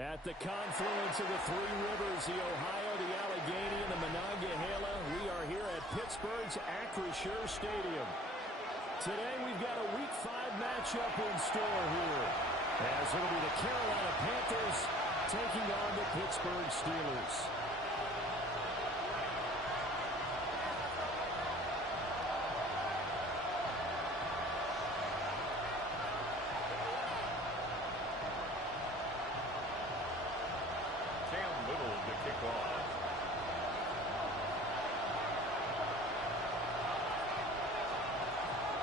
At the confluence of the three rivers, the Ohio, the Allegheny, and the Monongahela, we are here at Pittsburgh's Acrisure Stadium. Today we've got a Week 5 matchup in store here, as it'll be the Carolina Panthers taking on the Pittsburgh Steelers.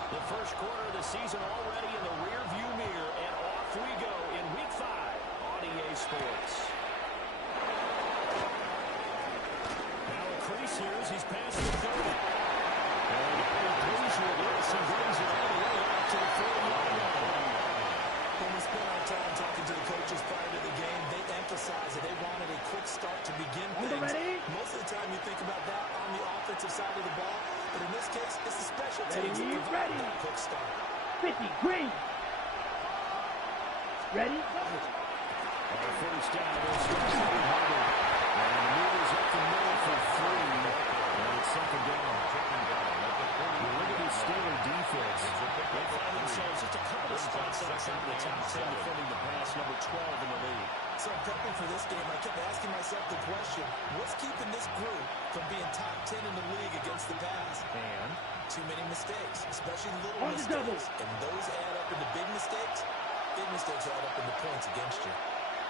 The first quarter of the season already in the rearview mirror, and off we go in Week 5 on EA Sports. Now a crease here as he's past the 30. And he plays with this and brings it all the way out to the 40-yard line. When we spent our time talking to the coaches prior to the game, they emphasized that they wanted a quick start to begin things. Most of the time you think about that on the offensive side of the ball. But in this case, it's the special teams that provide that quick start. 50, green. Ready? Our first down is Harvey. And the moves up the middle for 3. And it's second down. You look at the Steeler defense. They find themselves just a couple of spots outside the top 10 defending the pass, number 12 in the league. So prepping for this game, I kept asking myself the question, what's keeping this group from being top 10 in the league against the pass? And too many mistakes, especially little mistakes. And those add up into big mistakes. Big mistakes add up into points against you.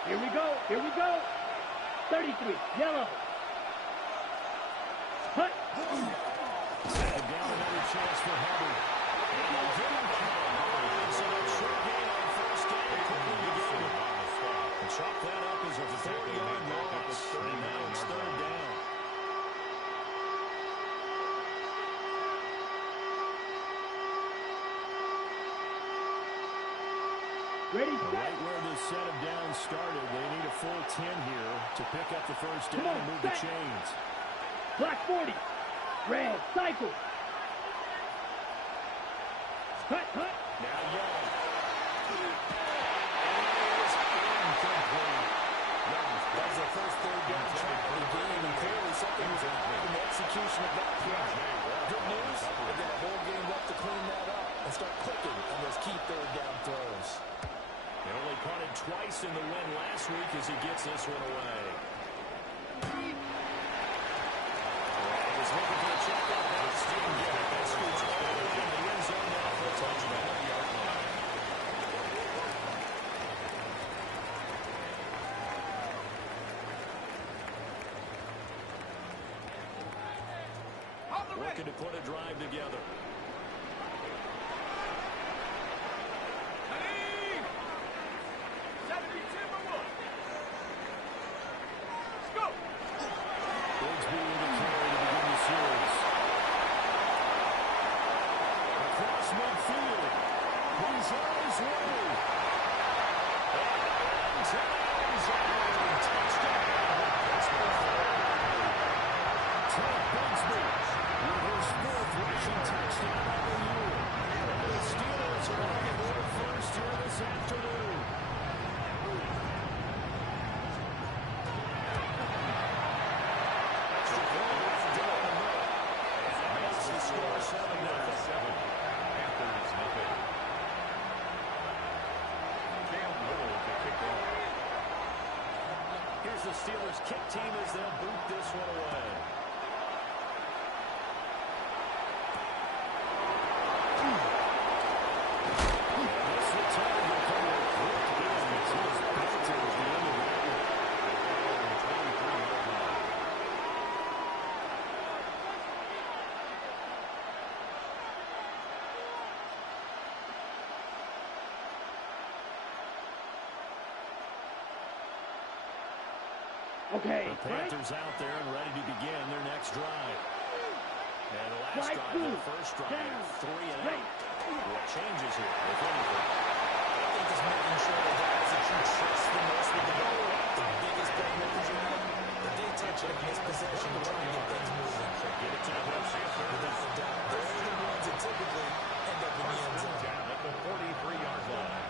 Here we go. Here we go. 33, yellow. Hut. Down another chance for Hubbard. And they'll give him the so a short gain on first down. Quickly to get him. And chalk that up as a 4-yard loss. And now it's third down. Ready, right where this set of downs started, they need a full 10 here to pick up the first down and move the chains. Black 40. Red, cycle. Cut. Now Young. And it is incomplete. That was their first third down try of the game, and clearly something was wrong in the execution of that play. Good news, they got a whole game left to clean that up and start clicking on those key third down throws. They only punted twice in the win last week as he gets this one away. He's looking for a check up pass. Didn't get it. That scoots all the way in the end zone now for a touchdown. Looking to put a drive together. The Steelers kick team as they'll boot this one away. This return will come with quick business. He was belted at the end of that one. Okay. The Panthers out there and ready to begin their next drive. And the last drive of the first drive, 3 and 8. What changes here, if anything? I think it's making sure that guys that you trust the most with the ball, the biggest playmakers you have, that they touch it against possession and try to get things moving. Get it to the house. Without a doubt. Those are the ones that typically end up in the end zone. Down at the 43-yard line.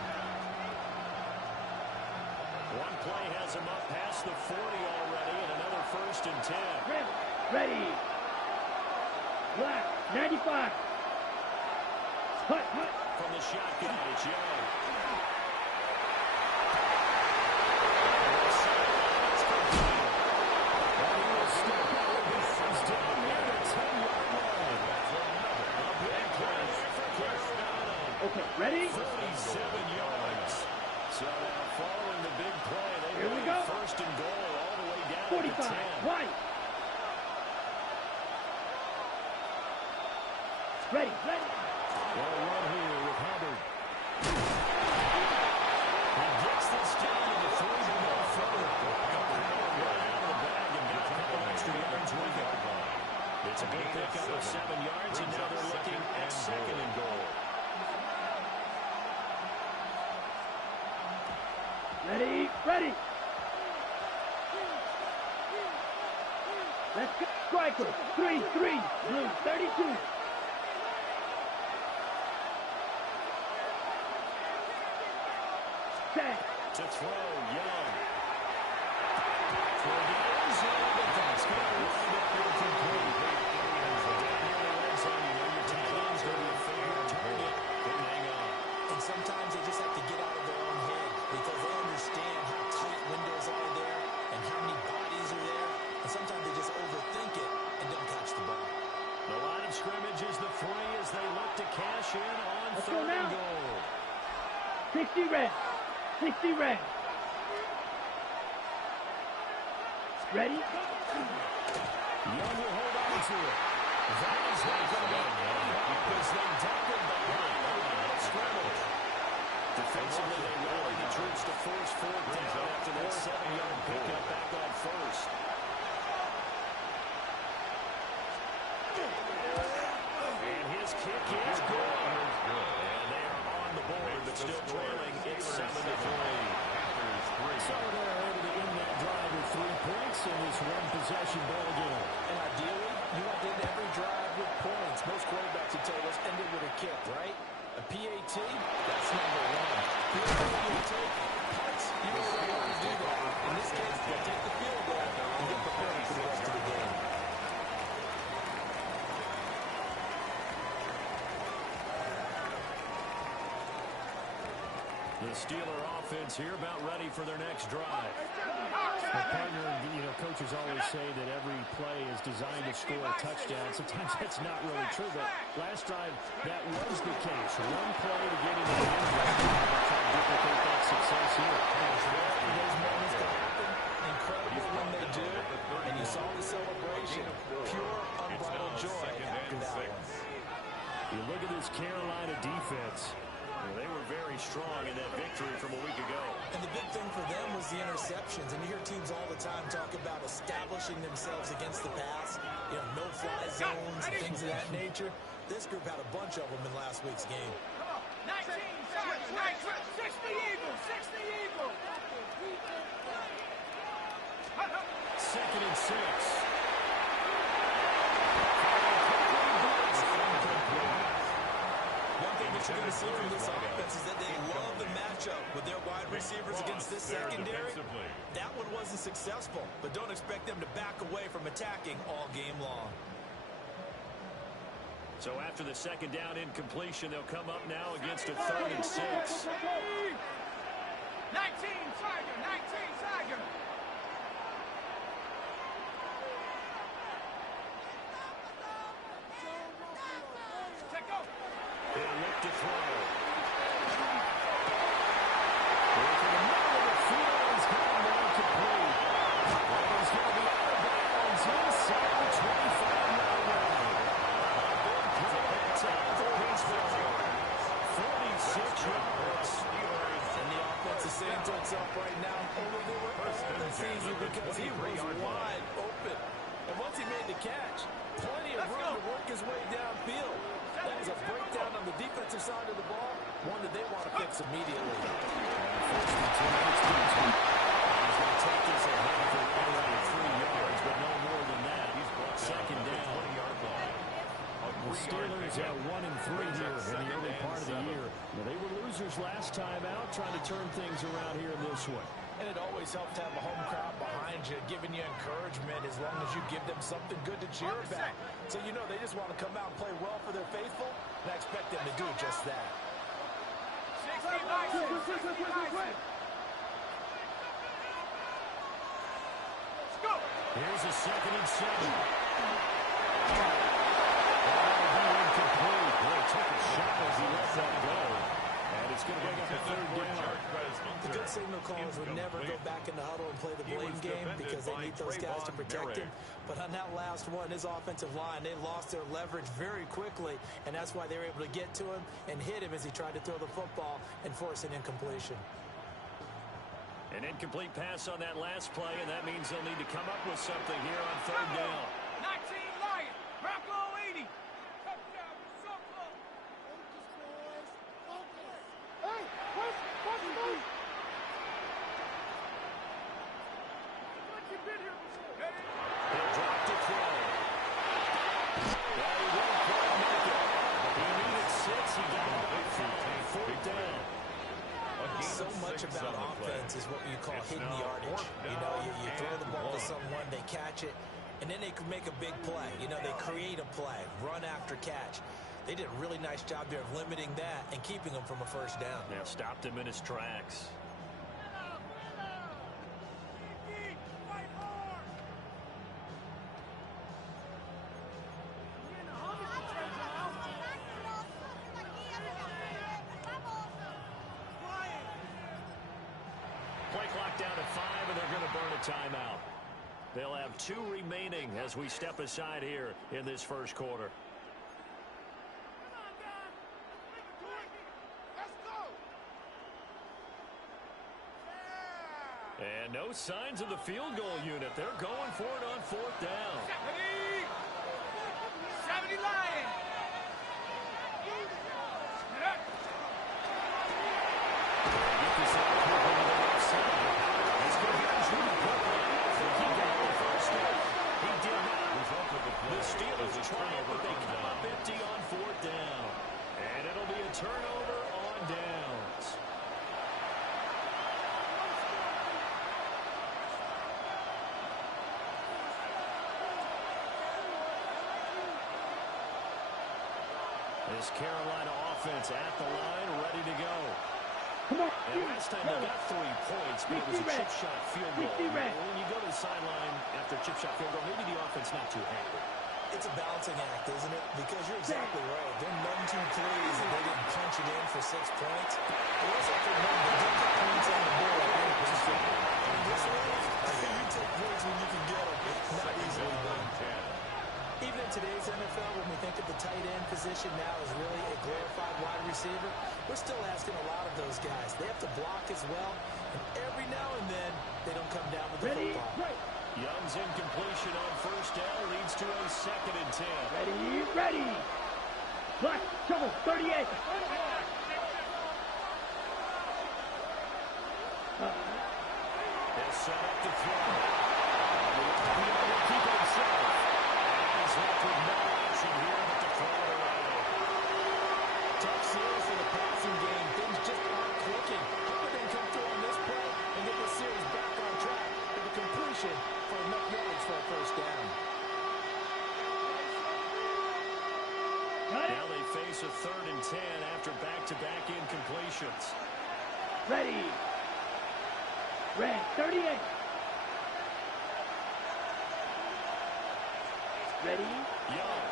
One play has first and 10. Ready. Black. 95. Hut. From the shotgun, it's Young. Okay, ready? 47 yards. So now following the big play, Here we go. First and goal all the way down 45. to 10. White. Ready. Well, run here with Hubbard. He gets this down to the 3 to go further. Right out of the bag and got a couple extra yards with it. It's a good pickup of 7 yards, and now they're looking at second and goal. Ready. Let's go. Striker. 3. Blue. 32. Set. To throw, Young. For the end zone, but that's going to wind up incomplete. Down near the red zone, you know your tight end's going to be a favorite target. Couldn't hang on. And sometimes they just have to get out of their own head because they understand how tight windows are there and how many bodies are there. And sometimes they just overthink it and don't catch the ball. The line of scrimmage is the 3 as they look to cash in on Let's third go and now. goal. 60 red. Ready? Young will hold on to it. That is not going to be enough as they tackled behind on that scrimmage. Defensively, they rallied the troops to force fourth down after that 7-yard pickup back on first. And his kick is good. And they are on the board, but still trailing. It's 7-3. So they're able to end that drive with 3 points in this one-possession ball game. And ideally, you want to end every drive with points. Most quarterbacks would tell us ended with a kick, right? A PAT, that's number 1. You take punts, you know they want to do that. In this case, they'll take the field goal and get prepared for the rest of the game. The Steeler offense here about ready for their next drive. Well, partner, coaches always say that every play is designed to score a touchdown. Sometimes that's not really true, but last drive, that was the case. One play to get into the end zone. Try to duplicate that success here. Those moments that happen, incredible when they do, and you saw the celebration. Pure, unbridled joy after that one. You look at this Carolina defense. They were very strong in that victory from a week ago. And the big thing for them was the interceptions. And you hear teams all the time talk about establishing themselves against the pass, no-fly zones, and things of that nature. This group had a bunch of them in last week's game. 19, 6 the Eagles, 6 the Eagles. Second and 6. What you're going to see from this offense is that they love the matchup with their wide receivers against this secondary. That one wasn't successful, but don't expect them to back away from attacking all game long. So after the second down incompletion, they'll come up now against a 3rd and 6. 19, Tiger. They'll look to throw. Into the middle of the field, he's going down to play. He's going to be out of bounds inside the 25-yard line. Big pass out to Pittsburgh. 46 yards. And the offense is saying to itself right now, only they were all this easy because he was wide open. And once he made the catch, plenty of room to work his way downfield. That was a breakdown on the defensive side of the ball, one that they want to fix immediately. First and 10, it's Pittsburgh. He's going to take this ahead for right around 3 yards, but no more than that. He's brought second down. The Steelers at 1-3 here in the early part of the year. Now, they were losers last time out, trying to turn things around here in this one. And it always helps to have a home crowd behind you, giving you encouragement as long as you give them something good to cheer about. So you know they just want to come out and play well for their faithful, and I expect them to do just that. 60 license, 60 license. Let's go. Here's a 2nd and 7. That'll be incomplete. Boy, took a shot as he let that go. And it's going to bring up a 3rd down. The good signal callers would never go back in the huddle and play the blame game because they need those guys to protect him. But on that last one, his offensive line, they lost their leverage very quickly, and that's why they were able to get to him and hit him as he tried to throw the football and force an incompletion. An incomplete pass on that last play, and that means they'll need to come up with something here on 3rd down. 19 Lion, Bronco 80. Touchdown, so close. Hey, what's the move? He'll drop to throw. Well, he won't quite make it. He needed 6. He got it for 4th down. So much about offense is what you call hitting the yardage. You know, you throw the ball to someone, they catch it, and then they can make a big play. You know, they create a play, run after catch. They did a really nice job there of limiting that and keeping him from a 1st down. Now stopped him in his tracks. Play clock down to 5, and they're going to burn a timeout. They'll have 2 remaining as we step aside here in this 1st quarter. And no signs of the field goal unit. They're going for it on 4th down. 70 Lion. The Steelers tried, but they come up empty on 4th down. And it'll be a turnover on downs. This Carolina offense at the line, ready to go. And last time they got 3 points, but it was a chip shot field goal. When you go to the sideline after a chip shot field goal, maybe the offense not too happy. It's a balancing act, isn't it? Because you're exactly right. They're none too pleased and they didn't punch it in for 6 points. They also have to remember they did get points on the board. In this league, you take points when you can get them. Not easily done. Even in today's NFL, when we think of the tight end position now as really a glorified wide receiver, we're still asking a lot of those guys. They have to block as well, and every now and then, they don't come down with the football. Young's incompletion on 1st down leads to a 2nd and 10. Ready. Black, trouble, 38. They'll set up to throw. He'll keep it himself. He's left with no option here but to throw it away. Tough series for the passing game. Things just aren't clicking. Hoping they can come through on this play and get the series back on track with the completion for enough yards for a 1st down. Now they face a 3rd and 10 after back-to-back incompletions. Ready. Red, 38. Ready. Young.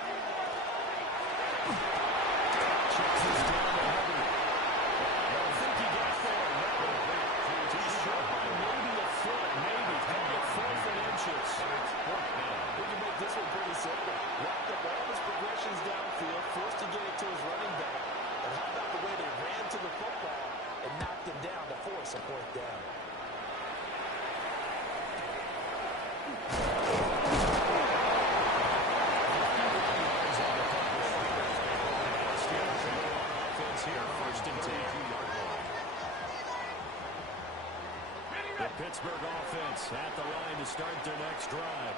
Checks this down to Hubbard. I don't think he got there. He's short by maybe a foot, maybe 4th and inches. We can make this one pretty simple. Wrapped up all his progressions downfield, forced to get it to his running back. And how about the way they ran to the football and knocked him down to force a 4th down? The Pittsburgh offense at the line to start their next drive.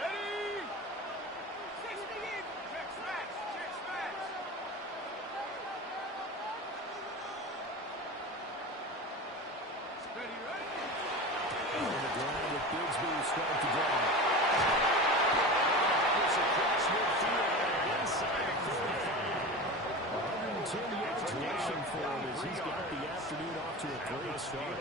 Ready. 60 Eagles. Check smash. yards rushing for him as he's got the afternoon off to a great start.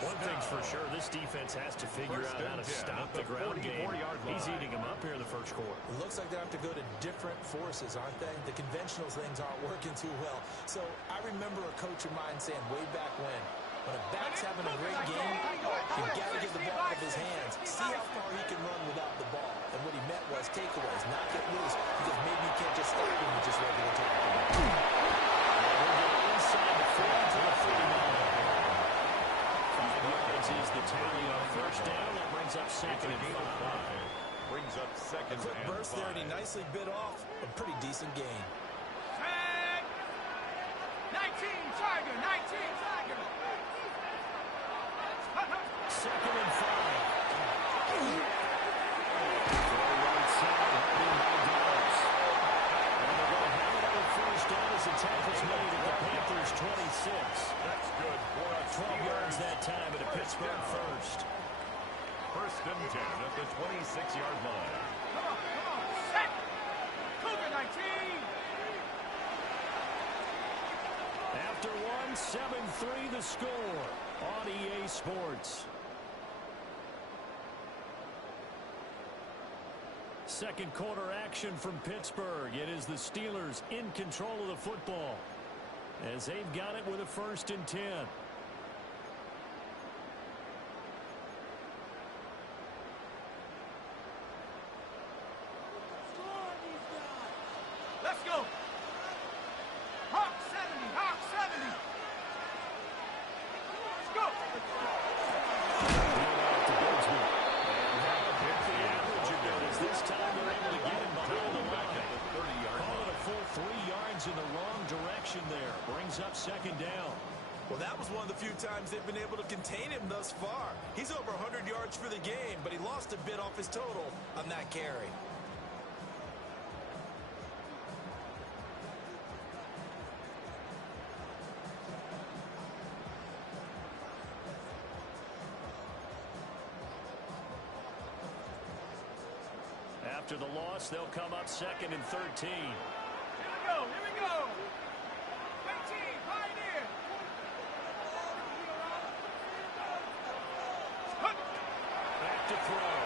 One thing's for sure, this defense has to figure out how to stop the ground game. He's eating them up here in the first quarter. It looks like they have to go to different forces, aren't they? The conventional things aren't working too well. So I remember a coach of mine saying way back when a back's having a great game, you've got to get the ball out of his hands. See how far he can run without the ball. And what he meant was takeaways, not get loose, because maybe you can't just stop him with just regular tackling. We'll go inside the 40 to the 49. 5 yards is the tally on first down. That brings up second and 5. Brings up second A quick and burst there, and he 5. nicely bit off a pretty decent gain. Tag. 19, Tiger, 19, Tiger. Second and 5. Right side, holding by Dallas. And they're going to have it on first down as the tackle's made at the Panthers' 26. That's good for a 12 yards that time at a Pittsburgh first. First and 10 at the 26-yard line. Come on, set. Cougar 19. After one, 7-3 the score on EA Sports. Second quarter action from Pittsburgh. It is the Steelers in control of the football as they've got it with a 1st and 10. Let's go. Hawk 70, Hawk 70. Let's go. This time they're able to get him behind the line. Call it a full 3 yards in the wrong direction there. Brings up second down. Well, that was one of the few times they've been able to contain him thus far. He's over 100 yards for the game, but he lost a bit off his total on that carry. After the loss, they'll come up 2nd and 13. Here we go. 18, Pioneer. Back to throw.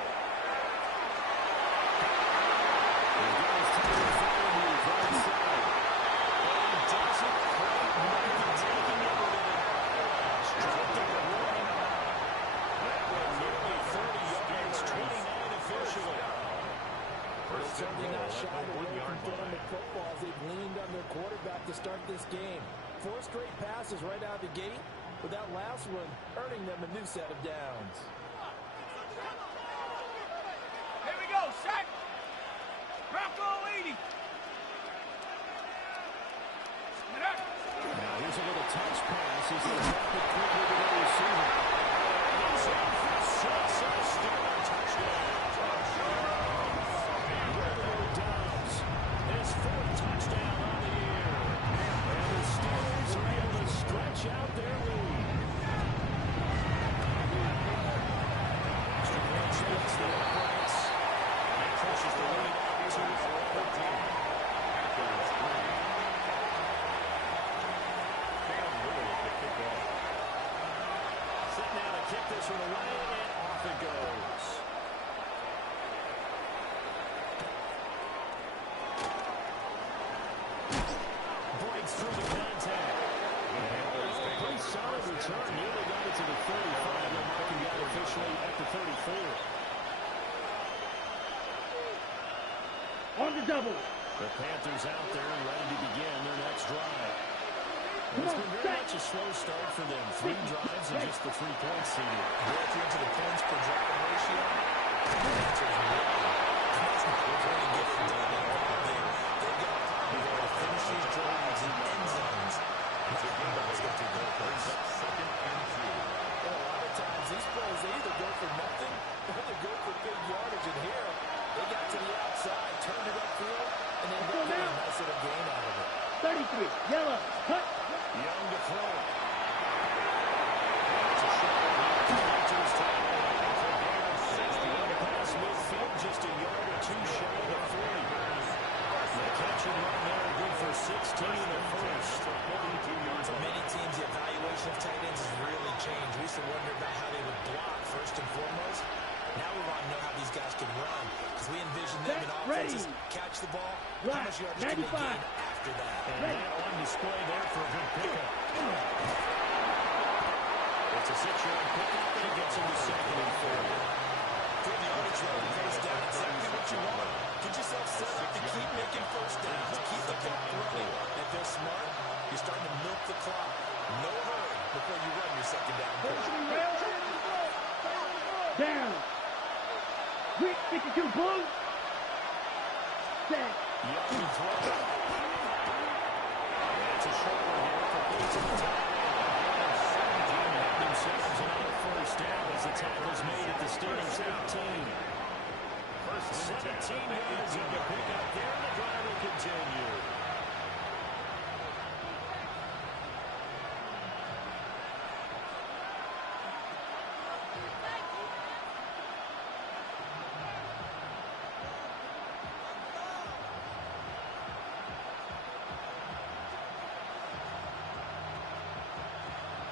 Certainly not shied away from throwing the football as they've leaned on their quarterback to start this game. 4 straight passes right out of the gate, with that last one earning them a new set of downs. Here we go, set. Bronco 80. Now here's a little touch pass as they drop it quickly to the receiver. He's in for 6 and a Steeler touchdown. Dobbs, his 4th touchdown on the year. And the Steelers are able to stretch out their lead. Extra point splits the uprights and pushes the lead out to 14. Set now to kick this one away, and off it goes. Breaks through the contact. Pretty solid return. Nearly got it to the 35. They're marking that officially at the 34. On the double. The Panthers out there and ready to begin their next drive. It's been very much a slow start for them. 3 drives and just the 3 points seeded. Working into the points per drive ratio. That's a They've got power to finish these drives in end zones. Second and 2. A lot of times these plays, they either go for nothing or they go for big yardage. And here, they got to the outside, turned it upfield, and then got a nice little gain out of it. 33, yellow, cut. Young to throw it. It's a shot. Panthers trying to line up for a gain of 60. Pass midfield, just a yard or 2 shy of the 40. The catch and run there, good for 6 16 in the first. For many teams, the evaluation of tight ends has really changed. We used to wonder about how they would block first and foremost. Now we want to know how these guys can run, because we envision them in offenses catch the ball. How much yardage can they gain after that? And that on display there for a good pickup. It's a 6-yard pickup, and it gets him to 2nd and 4. Good yardage there on first down. Exactly what you want. Get yourself set up to keep making first downs. Keep the clock running. If they're smart, you're starting to milk the clock. No hurry before you run your second down. Down. 52 blue. Set. Young throw. It's a short one here. Complete to the top. 17 have themselves another first down as the tackle's made at the Steelers 18. First 17 yards on the pickup there. The drive will continue.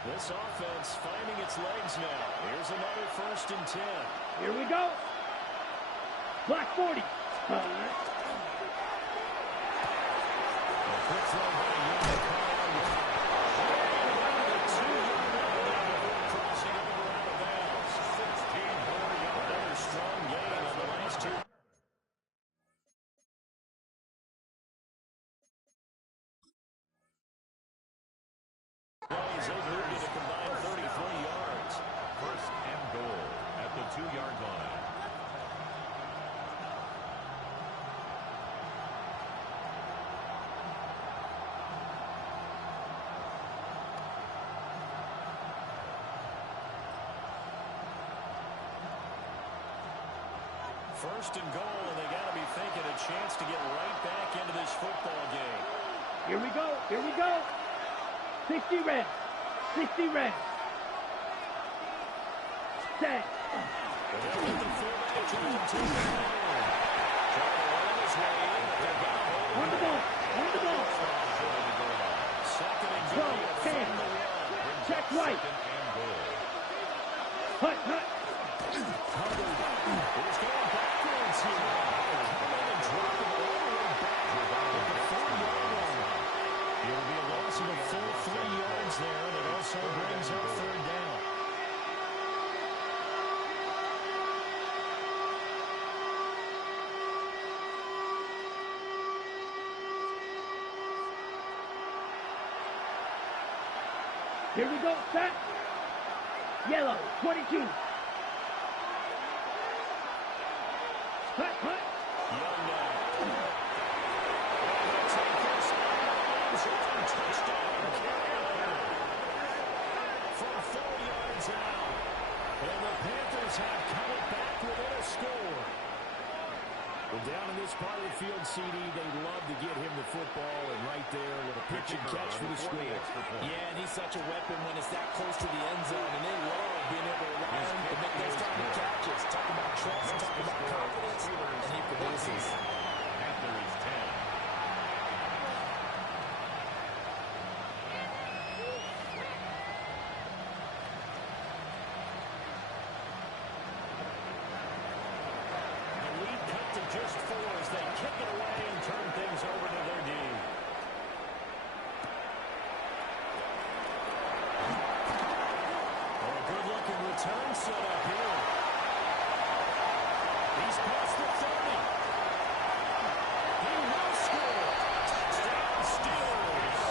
This offense finding its legs now. Here's another 1st and 10. Here we go. Black 40. A quick throw by Young. Crossing over out of bounds. 16 more yards. Another strong gain on the last two. They moved it a combined 33 yards. 1st and goal at the 2-yard line. First and goal, and they got to be thinking a chance to get right back into this football game. Here we go. Here we go. 60 red. 60 red. Set. They'll get the fullback trying to run his way in. They've got a hold. On the ball. On the ball. 2nd and 12, goal 10. from the run. Check right. 2nd and goal. Hut, hut. Hubbard is going backwards here. Coming and dropping all the way back at the 4-yard line. It'll be a loss of a full 3 yards there, and it also brings up 3rd down. Here we go. Set. Yellow. 22. Hut, hut. Young now. They'll take this on touchdown. From 4 yards out. And the Panthers have come it back within a score. Well, down in this part of the field, CD, they love to get him the football, and right there with a pitch and catch for the score. Yeah, and he's such a weapon when it's that close to the end zone, and they love being able to rely on him to make those type of catches. Talk about trust, talk about confidence, and he produces. Panthers 10. Just 4 as they kick it away and turn things over to their D. A good-looking return set up here. He's past the 30. He will score. Touchdown, Steelers.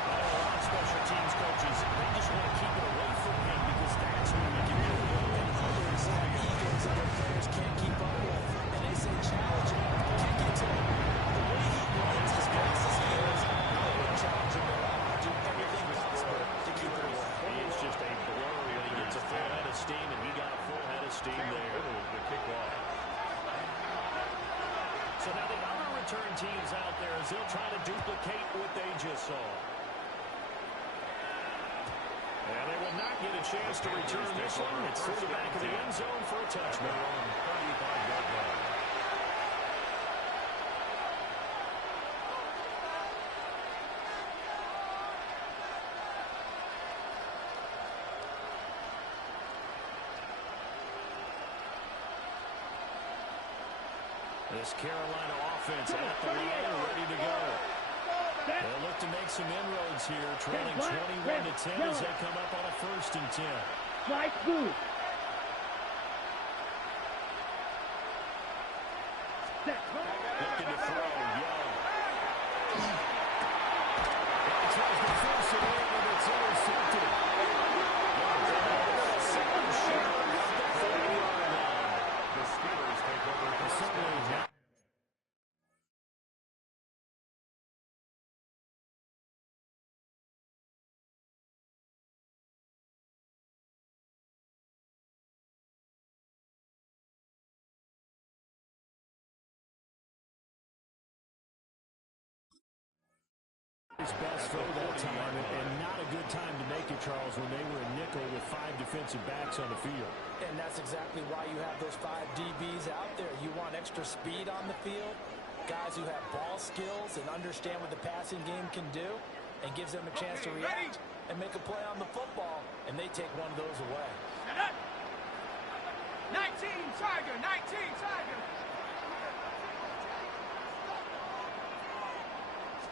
A lot of special teams coaches, they just want to keep it away from him because that's where we can do it. Others have egos that their players can't keep up with, and they say challenge him. Can't get to him. The way he runs as fast as he is, I wouldn't challenge him at all. Do everything possible to keep it away. He is just a blur when he gets a full head of steam, and he got a full head of steam there. The kickoff. So now the other return teams out there, as they'll try to duplicate what they just saw. And they will not get a chance to return this one. It's through the back of the end zone for a touchdown. 35-yard line. This Carolina offense at the line, ready to go. They'll look to make some inroads here, trailing 21-10 as they come up on a 1st and 10. Slide through. Looking to throw, Young. He tries to force it in, and it's intercepted. The Steelers take over first and 10. His best throw that time, and not a good time to make it, Charles, when they were a nickel with 5 defensive backs on the field. And that's exactly why you have those 5 DBs out there. You want extra speed on the field, guys who have ball skills and understand what the passing game can do, and gives them a chance to react and make a play on the football, and they take one of those away. 19 Tiger, 19 Tiger.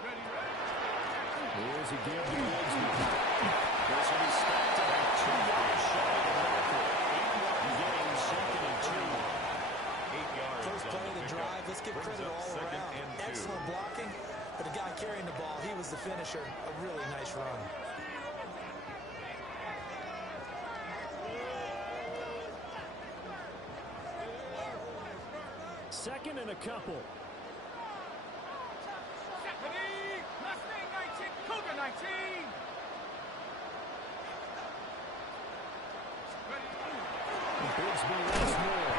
Ready, ready. Here's a give to Bigsby. This one is stopped at 2 yards shy of the marker. 8-yard gain, 2nd and 2. 8 yards. First play of the drive, let's give Brings credit up all 2nd around. and 2. Excellent blocking, but the guy carrying the ball, he was the finisher. A really nice run. Second and a couple. Ready. Mustang 19, Cougar 19. Ready. Bigsby once more.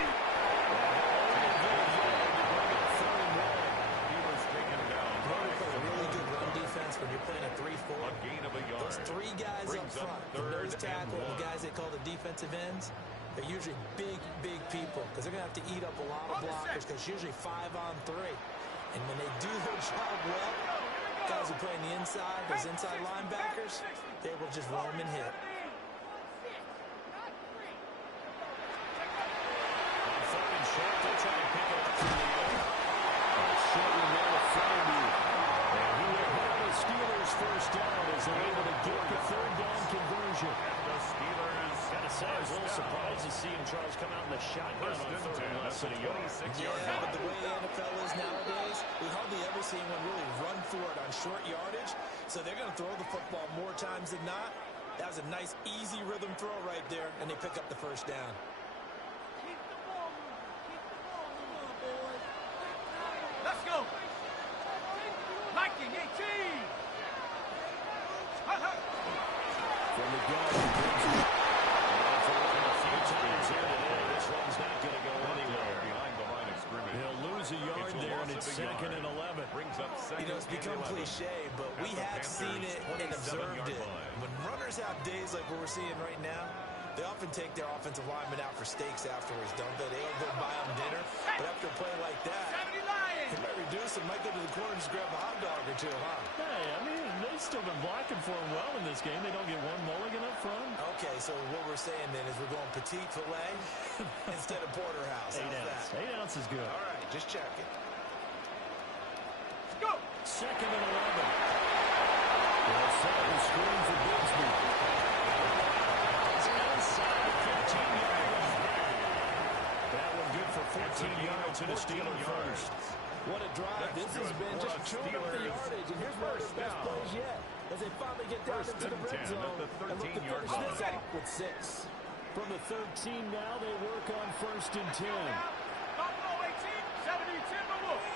He was taken down. A really good run defense when you're playing a 3-4. A gain of a yard. Those 3 guys up Brings up front, the 3rd nose and tackle, the 1. guys they call the defensive ends, they're usually big, big people because they're going to have to eat up a lot of blockers because it's usually 5 on 3. And when they do their job well, guys who play on the inside, those inside linebackers, they will just roam and hit. On 3rd and short, they'll try and pick it up from the air. Short and they'll find you. And he will have the Steelers first down as they're able to get the 3rd down conversion. The Steelers. Gotta say, I was a little surprised to see him, Charles, come out in the shotgun on 3rd and less than a yard. 26-yard Yeah, but line. the way the NFL is nowadays, we hardly ever see anyone really run for it on short yardage. So they're going to throw the football more times than not. That was a nice, easy rhythm throw right there, and they pick up the first down. Keep the ball moving. Keep the ball moving, boys. Let's go. Liking 18. From the gun, Bigsby. And for a few times here today, this one's not going to go anywhere. Behind the line of scrimmage. He'll lose a yard there, and it's 2nd and 11. Brings up 2nd You know, it's become and 11. cliche, but we At the have seen it Panthers' and observed 27-yard it. line. When runners have days like what we're seeing right now, they often take their offensive linemen out for steaks afterwards, don't they? They'll go buy them dinner, but after a play like that, 70 Lions. they might reduce them, might go to the corner and just grab a hot dog or two, huh? Hey, I mean, they've still been blocking for him well in this game. They don't get one mulligan up front. Okay, so what we're saying then is we're going petite filet instead of porterhouse. 8 How's ounce. that? 8 ounce is good. All right, just checking. Go. 2nd and 11. They'll set up the screen for Bigsby. It's an inside 15-yard. That one good for 14 yards to the Steelers first. What a drive. This has been just chewing up the yardage, and here's one of their best plays yet as they finally get down First into the and red 10 zone at the and look to 13-yard finish this line. off with 6. From the 13 now, they work on 1st and 10. Buffalo 18, 70 Timberwolves.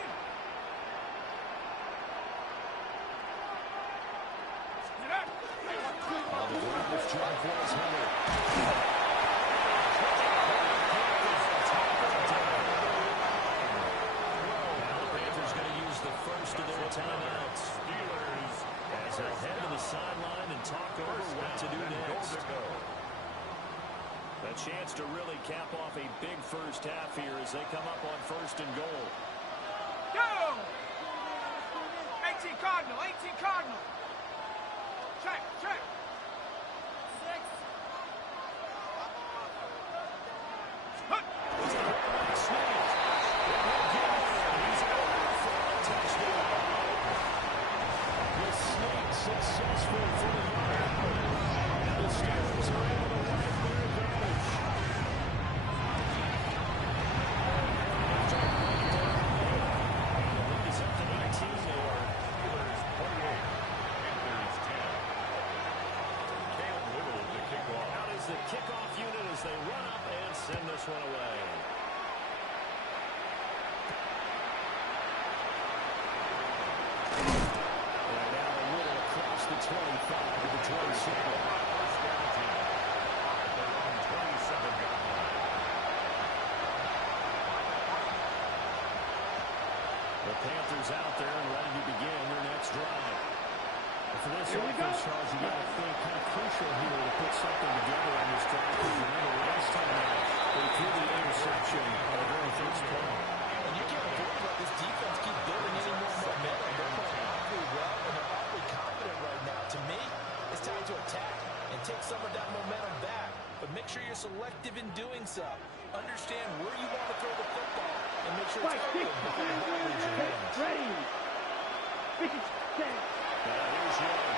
On the ground with John Forrest Hunter. Now the Panthers going to use the first of their timeouts. Steelers. As they'll head to the sideline and talk over what to do next. A chance to really cap off a big first half here as they come up on 1st and goal. Go. 18 Cardinal, 18 Cardinal. Check, check. 6. Hunt. touchdown. The sneak successful for the yard. The Steelers are able to wipe their advantage. He's up to 18 there. Steelers 28, Panthers 10. Caleb Little to kick off. Out is the kickoff unit as they run up and send this one away. And now a little across the 25 to the 27. First down 10 at their own 27-yard line. The Panthers out there and ready to begin their next drive. And for this offense, Charles, you got to think kind of crucial here to put something together on this drive. Because remember, last time they threw the interception on the very first play. And you can't afford to let this defense keep building any more momentum. They're playing awfully well, and they're awfully confident right now. To me, it's time to attack and take some of that momentum back. But make sure you're selective in doing so. Understand where you want to throw the football, and make sure it's accurate before the ball leaves your hands. Ready. 56. Now here's Young.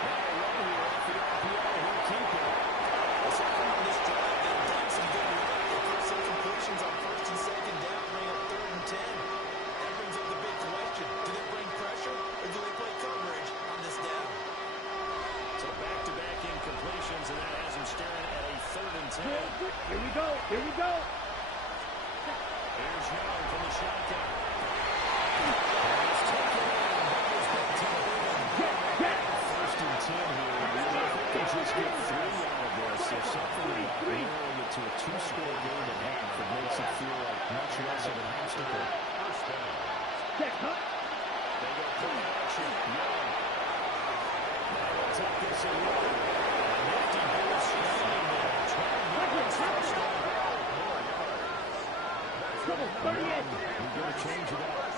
Now a run here off the RPO. He'll keep it. So far on this drive, they've done some good work. They threw some completions on first and second down, bring up third and 10. That brings up the big question. Do they bring pressure, or do they play coverage on this down? So back-to-back incompletions, and that has him staring at a third and 10. Here we go. Here we go. Here's Young from the shotgun. And he's taken in. Bubbles back to the rim. First and 10 here. I think they just get 3 out of this. If something about narrowing it to a 2-score game at half, it makes it feel like much less of an obstacle. First down. They go play action. Young. Now they'll take this and run. A nifty ball screen there. 12 yards touchdown. More yards. That's Double 38. We're going to change it up.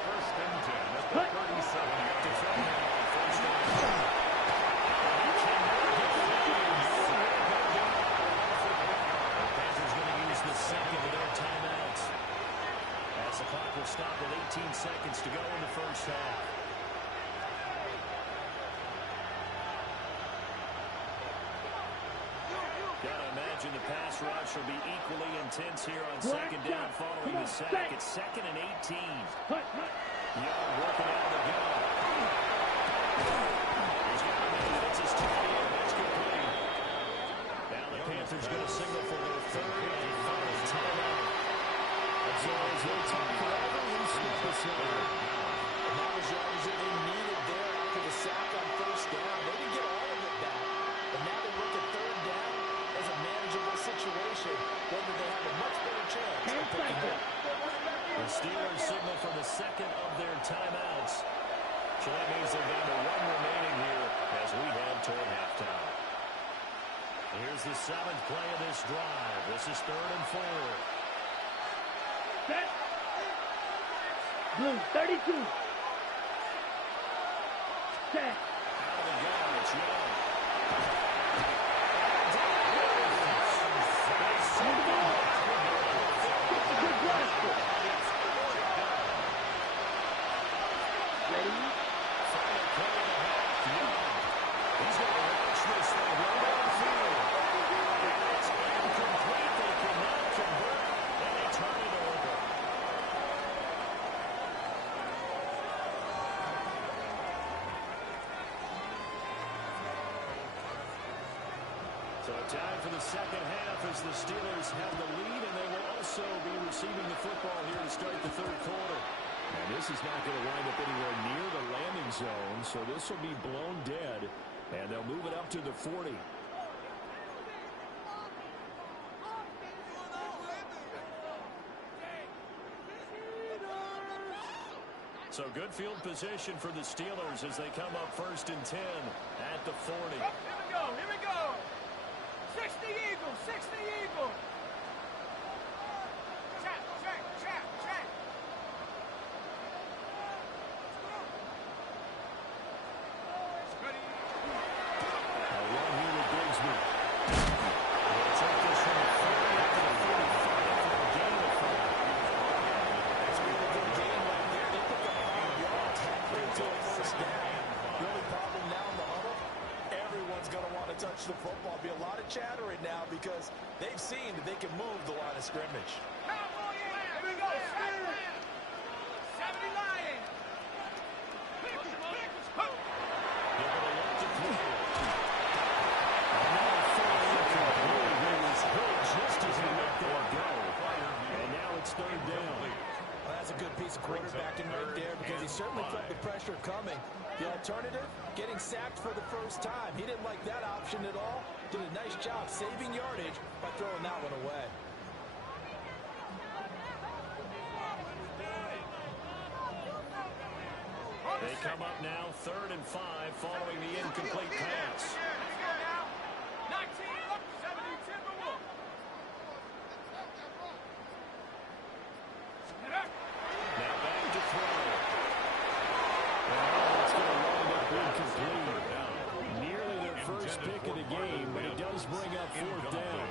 first and 10 at the 37-yard line. The Panthers going to use the second of their timeouts. As the clock will stop with 18 seconds to go in the first half. Gotta imagine the pass rush will be equally intense here on second down following the sack. It's 2nd and 18. Young working out of the gun. He's got a man. It's his tight end. That's complete. Now the Panthers going to signal for their third and final timeout. So as they talk forever, we skip the center. And that was yardage that they needed there after the sack on first down. They didn't get all of it back. But now they look at third down as a manageable situation, whether they have a much better chance of picking up. The Steelers signal for the second of their timeouts. So that means they're down to 1 remaining here as we head toward halftime. Here's the 7th play of this drive. This is 3rd and 4. Set. Blue 32. Set. Out of the gun, it's Young. Good blast. Ready. Final play of the half. Young. He's going to launch this thing right downfield. And it's incomplete. They could not convert, and they turn it over. So time for the second half as the Steelers have the lead, and they will also be receiving the football here to start the third quarter. And this is not going to wind up anywhere near the landing zone, so this will be blown dead, and they'll move it up to the 40. So good field position for the Steelers as they come up 1st and 10 at the 40. Here we go. Here we go. 60 Eagles. 60 Eagles. Check, check, check, check. Ready? A run here with Bigsby. They'll take this from the 40 up to the 45 for a gain of 5. That's going to first down. The only problem now in the huddle, everyone's going to want to touch the football. Be a lot of chattering now because they've seen that they can move the line of scrimmage. Here we go. 70 Lions. Just as he let that go. And now it's third down. Well, that's a good piece of quarterbacking right there because he certainly felt the pressure coming. The alternative, getting sacked for the first time. He didn't like that option at all. Did a nice job saving yardage by throwing that one away. They come up now, 3rd and 5, following the incomplete pass. 19, 70 Timberwolves. Now back to throw. And it's going to wind up incomplete. Nearly their first pick of the game, but it does bring up 4th down.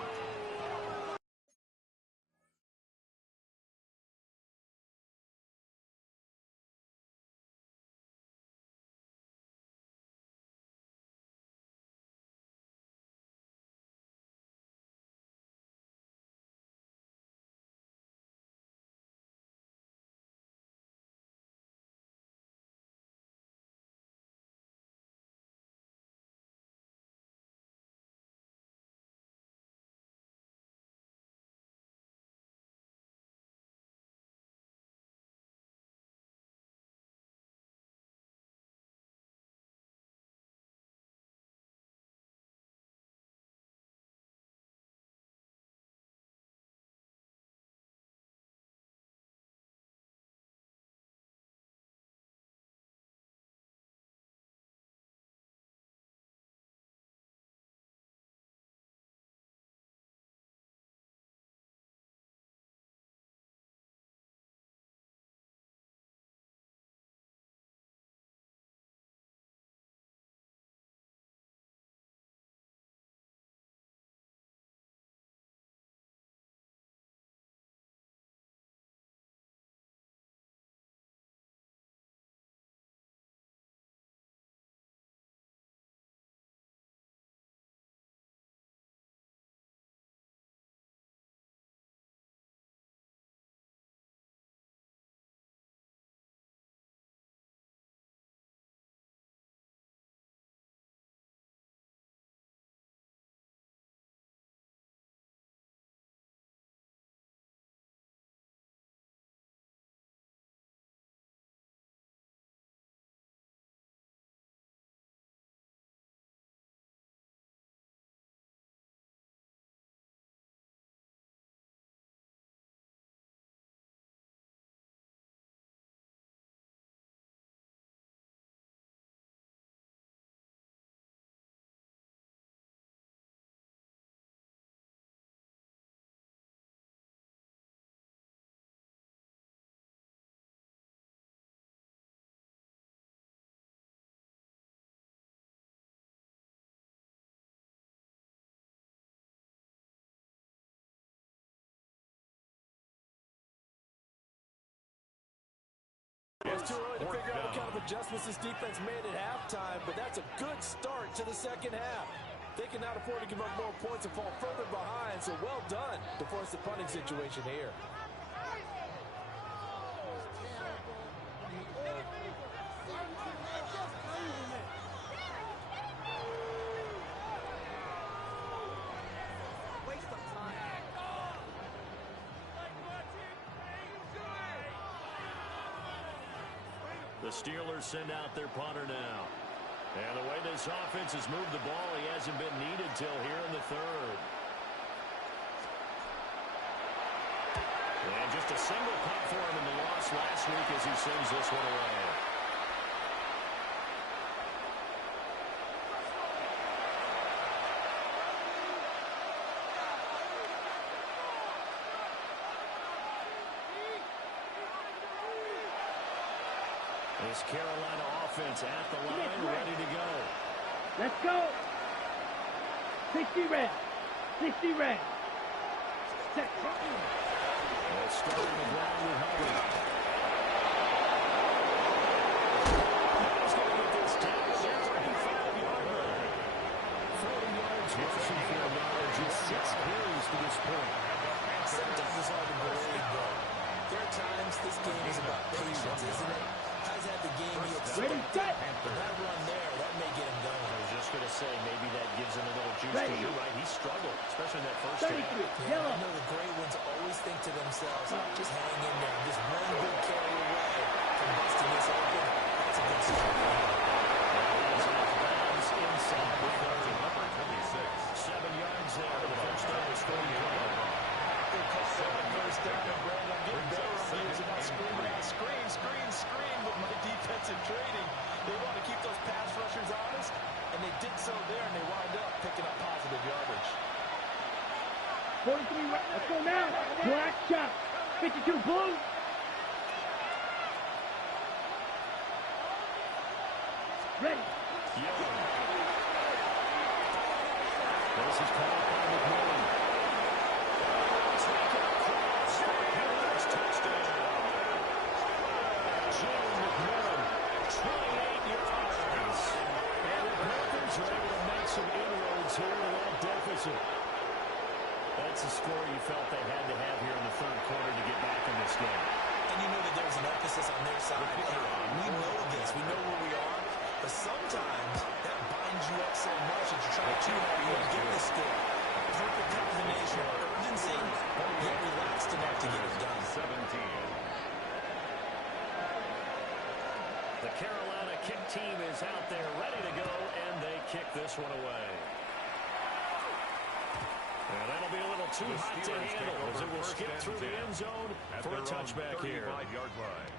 It's too early to figure out what kind of adjustments this defense made at halftime, but that's a good start to the second half. They can now afford to give up more points and fall further behind, so well done to force the punting situation here. The Steelers send out their punter now. And the way this offense has moved the ball, he hasn't been needed till here in the 3rd. And just a single punt for him in the loss last week as he sends this one away. This Carolina offense at the line, ready to go. Let's go. 60 red. 60 red. Set. Let's start on the ground with Hubbard. He's going to about patience, isn't it? He's had the game he Ready, set. But that run there, that may get him going. I was just going to say, maybe that gives him a little juice. Ready. You're right, he struggled, especially in that first 33, half. Yeah, yellow. I know the great ones always think to themselves, just hang in there. Just one good carry away from busting this open. That's a good start. Inside the 30. Number 26. 7 yards there. The first down was 40 yards. Good call. First down, and Brandon, I'm getting better on these about screaming out, screen, with my defensive training. They want to keep those pass rushers honest, and they did so there, and they wound up picking up positive yardage. 43 red. Let's go now. Black shot. 52 blue. Ready. Young. This is called by McMillan. Taken across. Panthers touchdown. Jalen McMillan, 28 yards. And the Panthers are able to make some inroads here to that deficit. That's the score you felt they had to have here in the third quarter to get back in this game. And you know that there's an emphasis on their side. We know this. We know where we are. But sometimes that binds you up so much that you try too hard to get the score. A perfect combination of urgency, yet relaxed enough to get it done. 17. The Carolina kick team is out there ready to go, and they kick this one away. And that'll be a little too hot to handle as it will skip through the end zone for a touchback here. 35-yard line.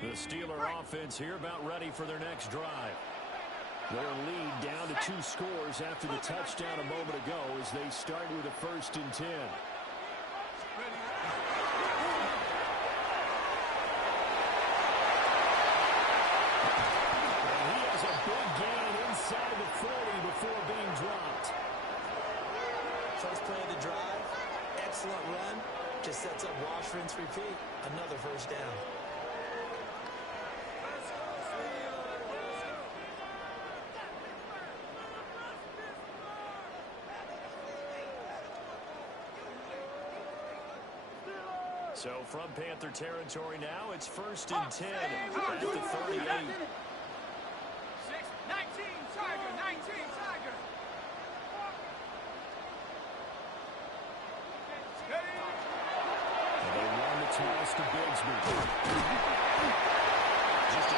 The Steeler offense here about ready for their next drive. Their lead down to 2 scores after the touchdown a moment ago as they start with a 1st and 10. And he has a big gain inside the 40 before being dropped. First play of the drive, excellent run. Just sets up wash, rinse, repeat. Another first down. So from Panther territory now, it's 1st and 10 at the 38. 6, 19, Tiger, 19, Tiger. And they run the toss to Bigsby. Just a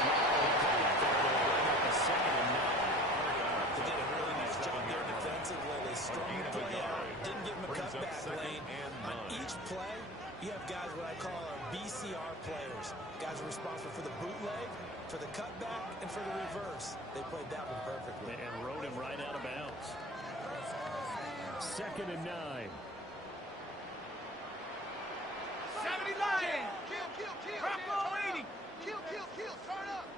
second and 9. They did a really nice job there defensively. They strung the play out, didn't give him a cutback lane. On each play, you have guys what I call our BCR players. Guys are responsible for the bootleg, for the cutback, and for the reverse. They played that one perfectly. And rode him right out of bounds. 2nd and 9. 70 Lion. Kill. Bravo 80. Kill. Turn up.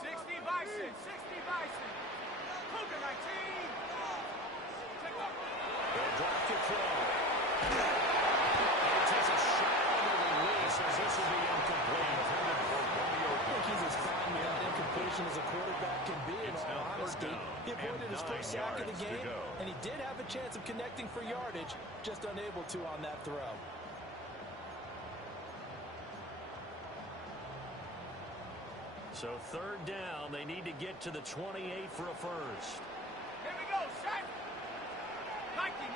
60 Bison. Cougar 19. They'll drop to throw. And he takes a shot on the release as this will be incomplete. I think he's as fine with that incompletion as a quarterback can be, in all honesty. He avoided his first sack of the game, and he did have a chance of connecting for yardage, just unable to on that throw. So 3rd down, they need to get to the 28 for a first. Here we go, set. 19, 18.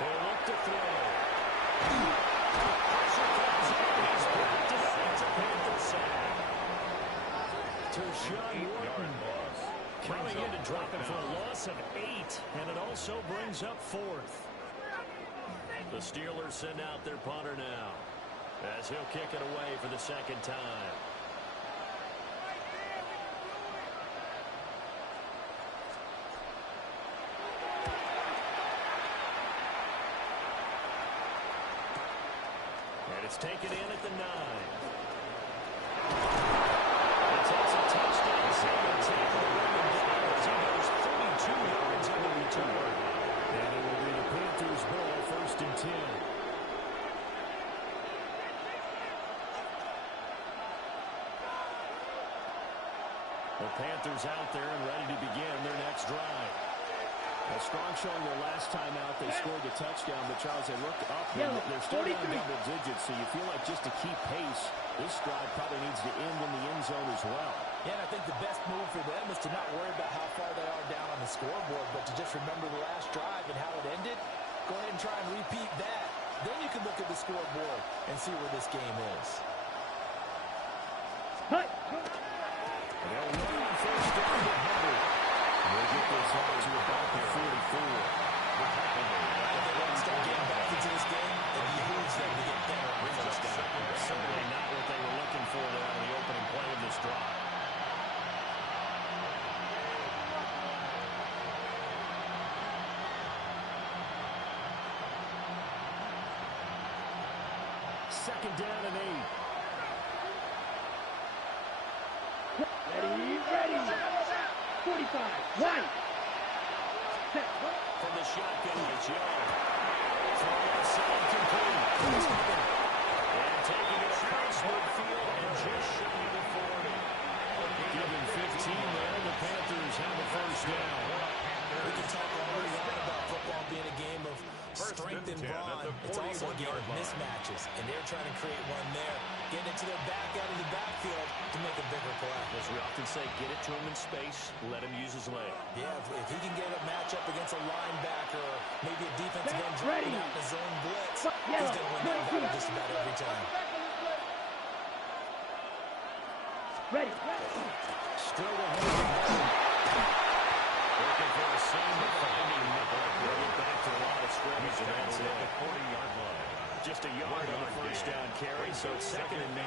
They'll look to throw. Pressure comes in. He's blocked it up. It's a Panther sack. Tershawn Wharton coming in to drop it for a loss of 8, and it also brings up 4th. The Steelers send out their punter now as he'll kick it away for the 2nd time. And it's taken in at the 9. The Panthers out there and ready to begin their next drive. A strong showing their last time out. They scored the touchdown, but Charles, they look up and they're still down double digits, so you feel like just to keep pace, this drive probably needs to end in the end zone as well. Yeah, and I think the best move for them is to not worry about how far they are down on the scoreboard, but to just remember the last drive and how it ended. Go ahead and try and repeat that. Then you can look at the scoreboard and see where this game is. They'll run on first down to Hubbard. We'll get this out to about the 44. If they want to start getting back into this game, it behooves them to get better on first down. Certainly not what they were looking for there on the opening play of this drive. Second down and 8. Ready. 45. One. Set. From the shotgun, it's Young. Throwing outside, complete. And taking it across midfield and just shy of the 40. Given 15 there, the Panthers have a first down. We can talk all we want about football being a game of strength and brawn. It's also a game of mismatches, and they're trying to create one there, getting it to their back out of the backfield to make a bigger play. As we often say, get it to him in space, let him use his leg. Yeah, if he can get a matchup against a linebacker, or maybe a defensive end dropping out in a zone blitz, he's going to win that battle just about every time. Ready. Straight ahead. Looking for a seam, but finding nickel. Bring it back to a lot of scrimmage, and that's it. The 40-yard line. Just a yard on the first down carry, so it's second and 9.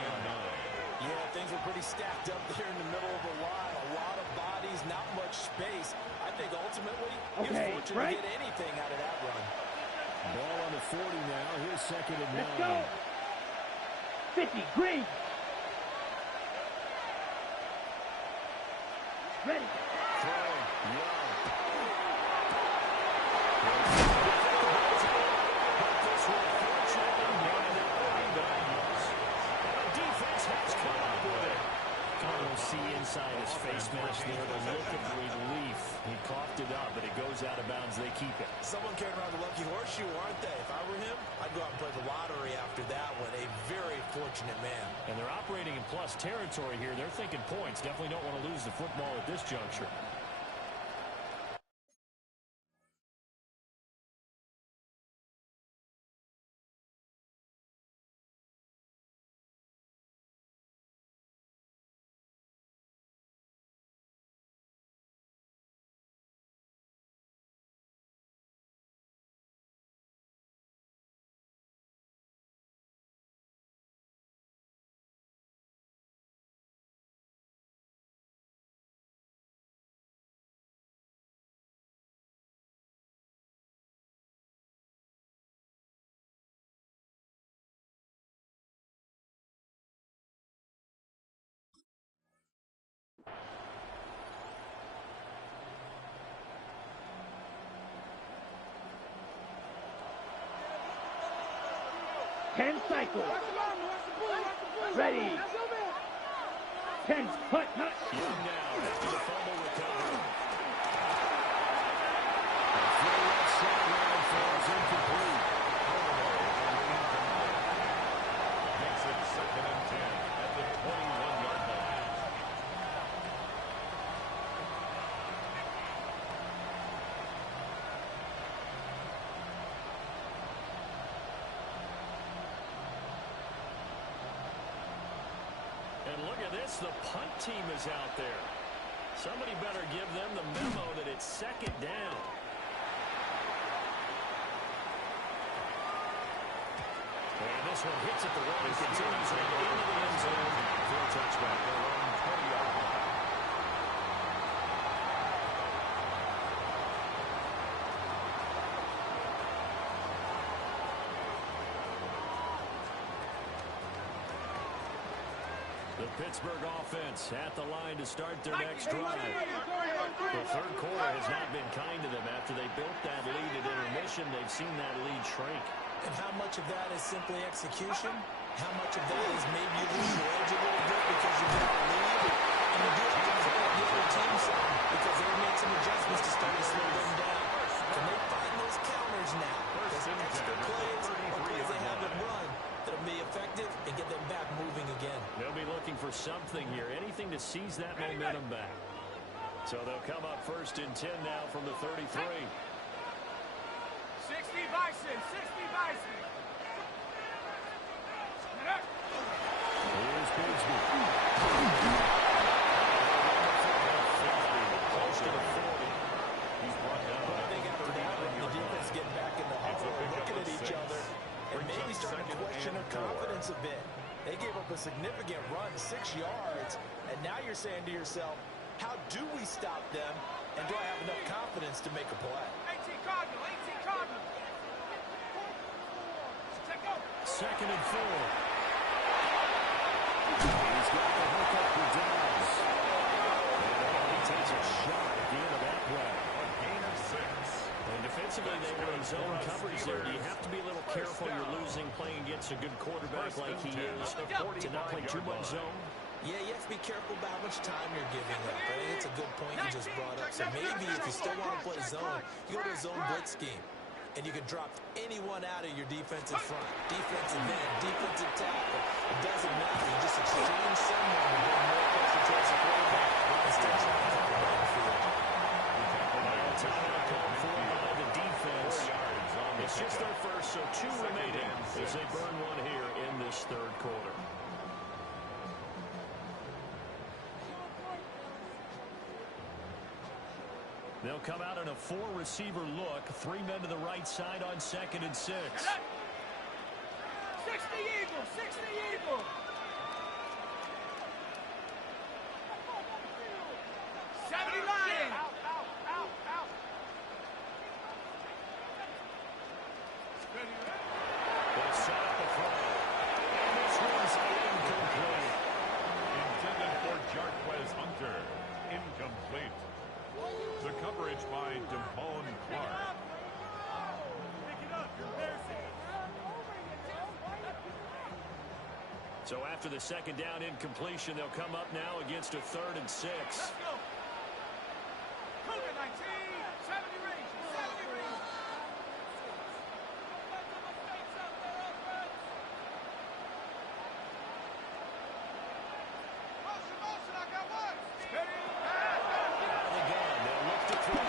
Yeah, things were pretty stacked up there in the middle of the line. A lot of bodies, not much space. I think ultimately he was fortunate to get anything out of that run. Ball on the 40 now. Here's second and 9. Let's go. 50. Green. Ready. Throwing. Young. This will fortunately wind up rebounds. And the defense has come up with it. You'll see inside his face mask there the look of relief. He coughed it up, but it goes out of bounds. They keep it. Someone carrying around the lucky horseshoe, aren't they? If I were him, I'd go out and play the lottery after that one. A very fortunate man. And they're operating in plus territory here. They're thinking points. Definitely don't want to lose the football at this juncture. Ten cycles. Ready. 10 putt. Young now after the fumble recovery. The throw left sideline falls incomplete. Makes it second and 10 at the 21-yard line. And look at this, the punt team is out there. Somebody better give them the memo that it's second down. And this one hits at the right and continues on into the end zone for a touchback. Their own 20-yard line. The Pittsburgh offense at the line to start their next drive. The third quarter has not been kind to them. After they built that lead at intermission, they've seen that lead shrink. And how much of that is simply execution? How much of that is maybe you lose your edge a little bit because you got a lead? And you do have to credit the something here, anything to seize that momentum back. So they'll come up first and 10 now from the 33. 60 Bison, 60 Bison. Here's Bigsby. Close to the 40. He's brought down. I think after that one, the defense getting back in the huddle, looking at each other, and maybe starting to question their confidence a bit. They gave up a significant run, 6 yards, and now you're saying to yourself, how do we stop them, and do I have enough confidence to make a play? 18 Cardinal, 18 Cardinal. Take over. Second and 4. He's got the hook up for Downs. And he takes a shot at the end of that play. A gain of 6. And defensively, they were in zone coverage there. You have to be a little careful. You're losing playing against a good quarterback like he is to not play too much zone. Yeah, you have to be careful about how much time you're giving up. I think it's a good point you just brought up. So maybe if you still want to play zone, you go to a zone blitz scheme. And you can drop anyone out of your defensive front. Defensive end, defensive tackle. It doesn't matter. You just exchange someone to bring more pressure towards the quarterback instead of trying to cover the field. Timeout called for by the defense. It's just their first, so 2 remaining as they burn one here in this third quarter. They'll come out in a 4-receiver look. 3 men to the right side on 2nd and 6. 60 Eagles, 60 Eagles. 70 Lions. Out, out, out, out. They'll set up the throw. And this one's incomplete. Intended for Jarquez Hunter. Incomplete. The coverage by Devon Clark. Pick it up, you're embarrassing. So after the second down incompletion, they'll come up now against a 3rd and 6. Let's go. Cougar 19, 70 range, 70 range. Motion, I got one. Steady. Out of the gun, they'll look to throw.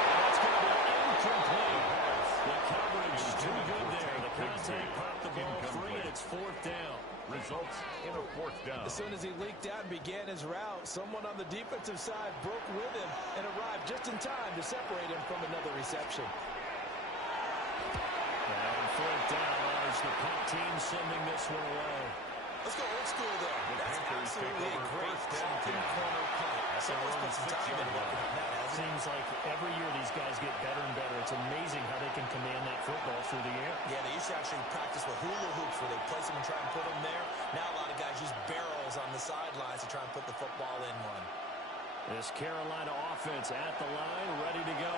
And that's going to be incomplete. The coverage is too good there. The contact popped the ball free, and it's 4th down. Results in a 4th down. As soon as he leaked out and began his route, someone on the defensive side broke with him and arrived just in time to separate him from another reception. And 4th down as the punt team sending this one away. Let's go old school there. That's Panthers take absolutely a over great first and top 10. corner punt. Someone's put some time into working on that, hasn't he? Seems like every year these guys get better and better. It's amazing how they can command that football through the air. Yeah, they used to actually practice with hula hoops where they place them and try and put them there. Now a lot of guys use barrels on the sidelines to try and put the football in one. This Carolina offense at the line, ready to go.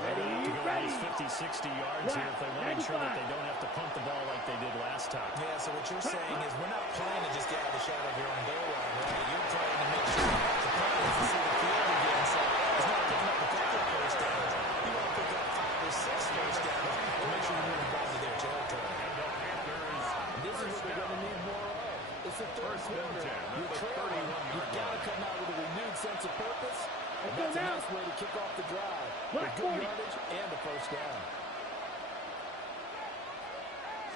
Ready, They're going to have to go at least 50, 60 yards here if they want to make sure that they don't have to punt the ball like they did last time. Yeah, so what you're saying is we're not playing to just get out of the shadow of your own goal line, right? You're playing to make sure the opponents to see the field again. So it's not picking up a couple of first downs. You want to pick up 5 or 6 first downs and make sure you move the ball to their territory. And the Panthers. This is what they're going to need more of. It's the third quarter. You're trailing. You've got to come out with a renewed sense of purpose. And that's a nice way to kick off the drive. With good yardage and a first down.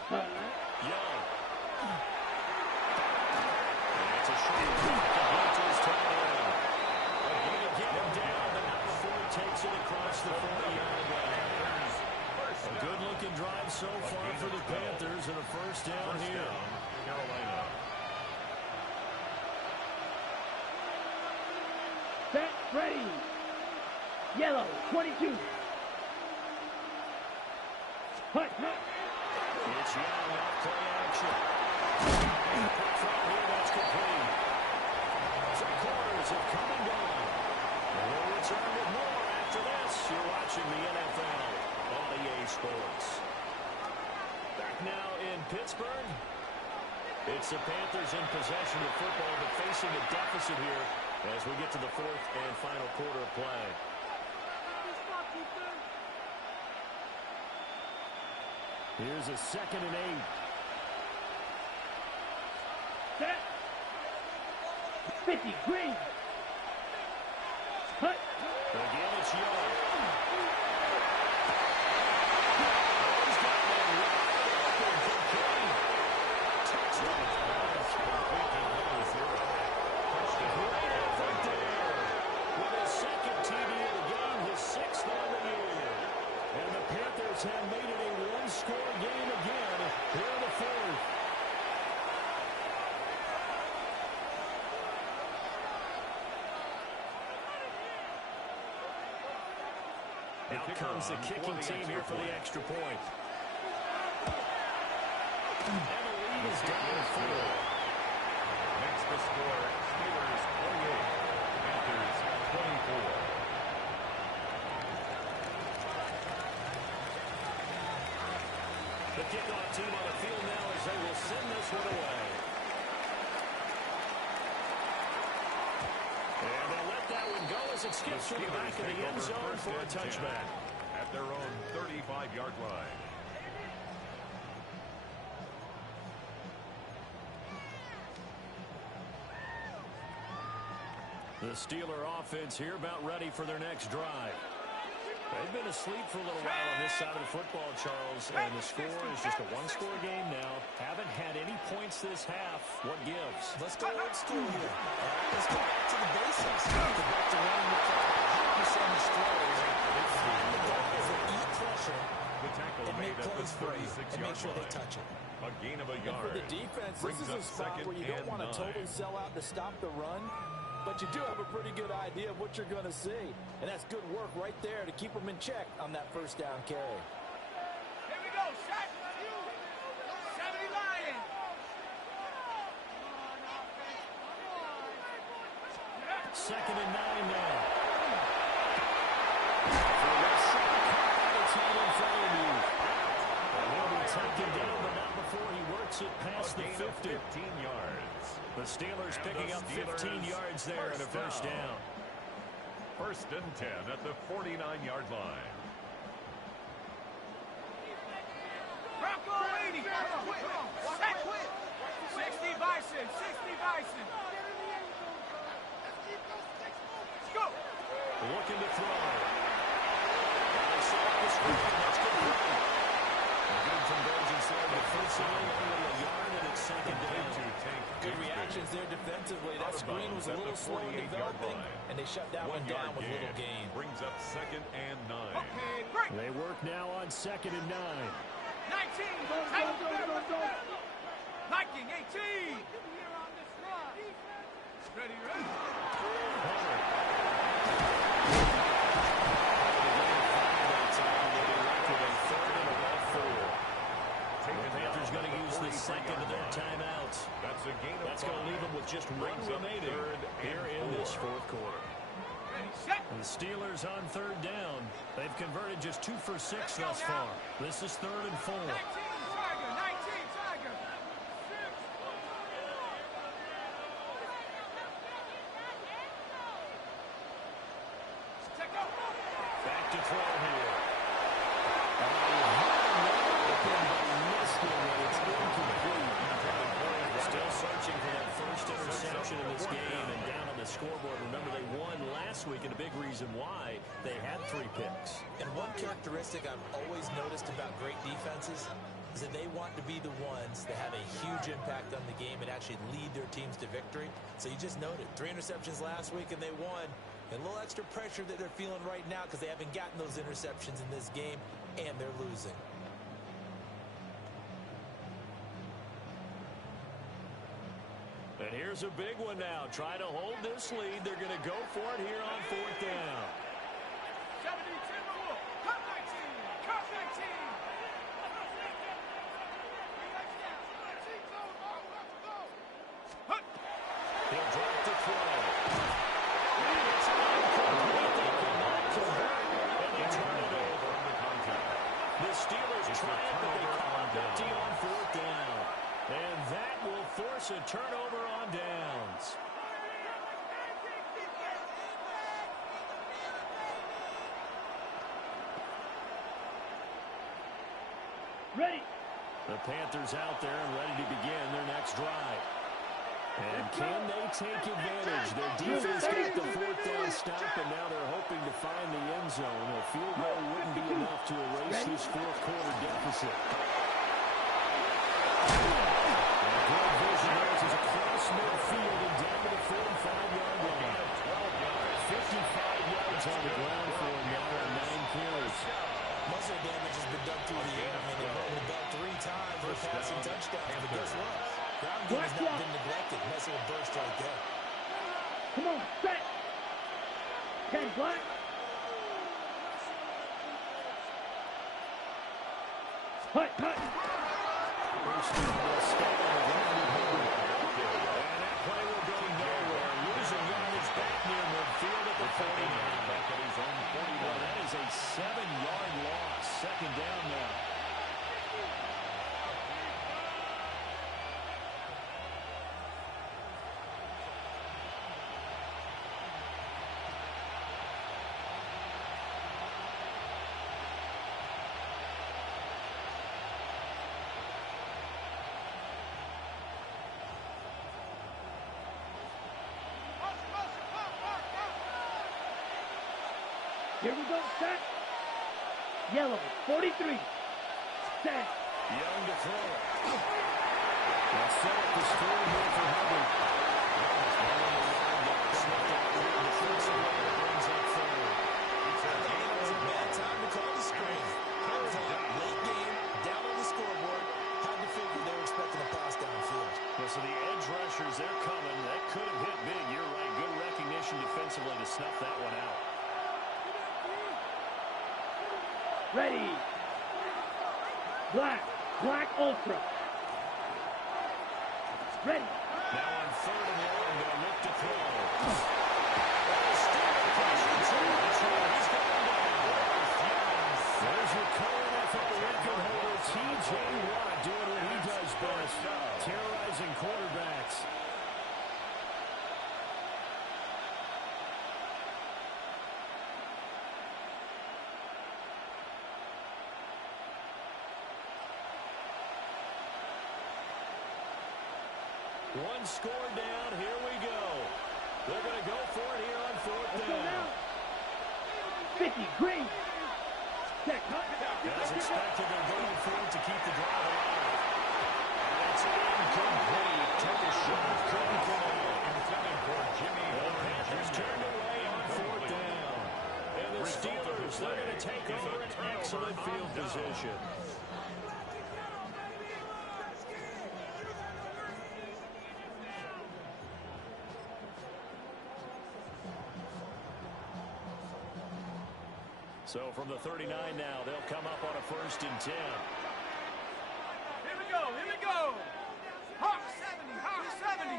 Young. And it's a short kick. The Panthers tied in. Going to get him down, but not before he takes it across the 40-yard line. A good-looking drive so far for the Panthers and a first down here. Carolina. Set, ready. Yellow, 22. Hut, hut. It's Young off play action. And quick throw here, that's complete. 3 quarters have come and gone. And we'll return with more after this. You're watching the NFL on EA Sports. Back now in Pittsburgh. It's the Panthers in possession of football, but facing a deficit here as we get to the 4th and final quarter of play. Here's a 2nd and 8. 50, green. Cut. Again, it's Young. Have made it a one-score game again here in the fourth. Out comes the kicking team here for the extra point. And the lead is down 4. Makes the score Steelers 28, Panthers 24. The kickoff team on the field now as they will send this one away. And they'll let that one go as it skips to the back of the end zone for a touchback. At their own 35-yard line. The Steeler offense here about ready for their next drive. They've been asleep for a little while on this side of the football, Charles, and the score is just a one-score game now. Haven't had any points this half. What gives? Let's go old school here. Let's go back to the basics. Go back to running the clock, 100% of throws. And the goal is to eat pressure The tackle and make made at the plays for you and make 36-yard sure they line. touch it. A gain of a And yard. for the defense, this Brings is a up spot second where you don't and want to 9. totally sell out to stop the run, but you do have a pretty good idea of what you're going to see. And that's good work right there to keep them in check on that first down carry. Here we go, shot. 70 Lions. Second and 9 now. For that second call, it's not in front of you. And he'll be taken down, but not before he works it past the 50. 15 yards. The Steelers And picking the up 15 Steelers yards there and a first down. First and 10 at the 49-yard line. Bronco 80. Set. 60 Bison. 60 Bison. Let's go. Looking to throw. They set up the screen. That's good play. Good convergence there defensively. Only a yard and it's second down. Good reactions there defensively. That screen was a little slow in developing, and they shut that one down with little gain. Brings up second and 9. Okay, break. They work now on second and 9. 19. Viking 18. Ready, ready. The Panthers going to use the second of their timeouts. That's a gain of That's going to leave them with just one Brings up remaining third here and in this 4. fourth quarter. Ready, set. And the Steelers on third down. They've converted just 2 for 6 thus far. This is third and 4. 19 Tiger. 19 Tiger. Check out. Back to throw here. Still searching for that first interception in this game and down on the scoreboard. Remember, they won last week, and a big reason why they had 3 picks. And one characteristic I've always noticed about great defenses is that they want to be the ones that have a huge impact on the game and actually lead their teams to victory. So you just noted 3 interceptions last week and they won. And a little extra pressure that they're feeling right now because they haven't gotten those interceptions in this game and they're losing. And here's a big one now. Try to hold this lead. They're going to go for it here on fourth down. 70 Timberwolf. Cut 19. Cut 19. Hut. He'll drop to throw. It's incomplete. They cannot convert, and they turn it over. The Steelers triumph, but they call it empty on fourth down. And that will force a turnover on downs. Ready. The Panthers out there and ready to begin their next drive. And can they take advantage? Their defense got the fourth down stop, and now they're hoping to find the end zone. A field goal wouldn't be enough to erase this fourth quarter deficit. And good vision there as it's across midfield and down to the 45-yard line. 55 yards on the ground for him now on 9 carries. Most of the damage has been done through the air. I mean, they've run the ball 3 times for passing touchdowns. But guess what? Ground game has not been neglected. Nice little burst right there. Come on, set. 10 black. Hut, hut. First and stay on the ground with Henry. And that play will go nowhere. Losing yardage back near midfield at the 49. Well, that is a 7-yard loss. Second down now. Here we go, set. Yellow, 43. Set. Young to throw. Now set up the screen here for Hubbard. Brings up third. It was a bad time to call the screen. Late game, down on the scoreboard. Had to figure they were expecting a pass downfield. Well, so the edge rushers, they're coming. That could have hit big. You're right. Good recognition defensively to snuff that one out. Ready. Black. Black Ultra. Ready. Now on 3rd and 1, they'll look to throw. There's your current NFL record holder, T.J. Watt, doing what he does best, terrorizing quarterbacks. One score down. Here we go. They're going to go for it here on 4th down. 50, green. Check. As expected, they're going for it to keep the drive alive. And it's incomplete. Took a shot, couldn't connect. The Panthers turned away on 4th down. And the Steelers, they're going to take over an excellent field position. So from the 39 now, they'll come up on a 1st and 10. Here we go, here we go. Hawk 70, Hawk 70.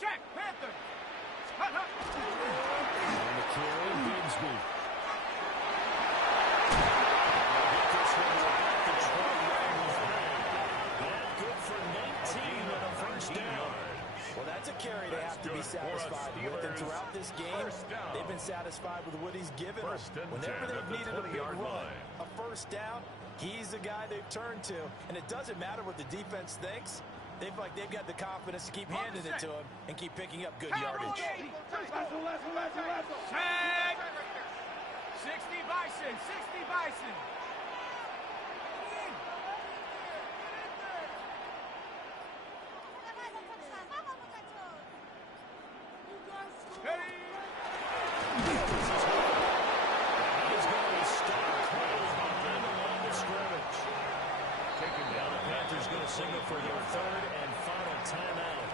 Check, Panther. Hut, hut. On the carry, Bigsby. Get this one about the 20. That good for 19 on a 1st down. Well, that's a carry they have to be satisfied with. And throughout this game, they've been satisfied with what he's given them. Whenever they've needed a big run, a 1st down, he's the guy they've turned to. And it doesn't matter what the defense thinks. They've got the confidence to keep handing it to him and keep picking up good yardage. Check. 60 Bison, 60 Bison. Signal for their 3rd and final timeout.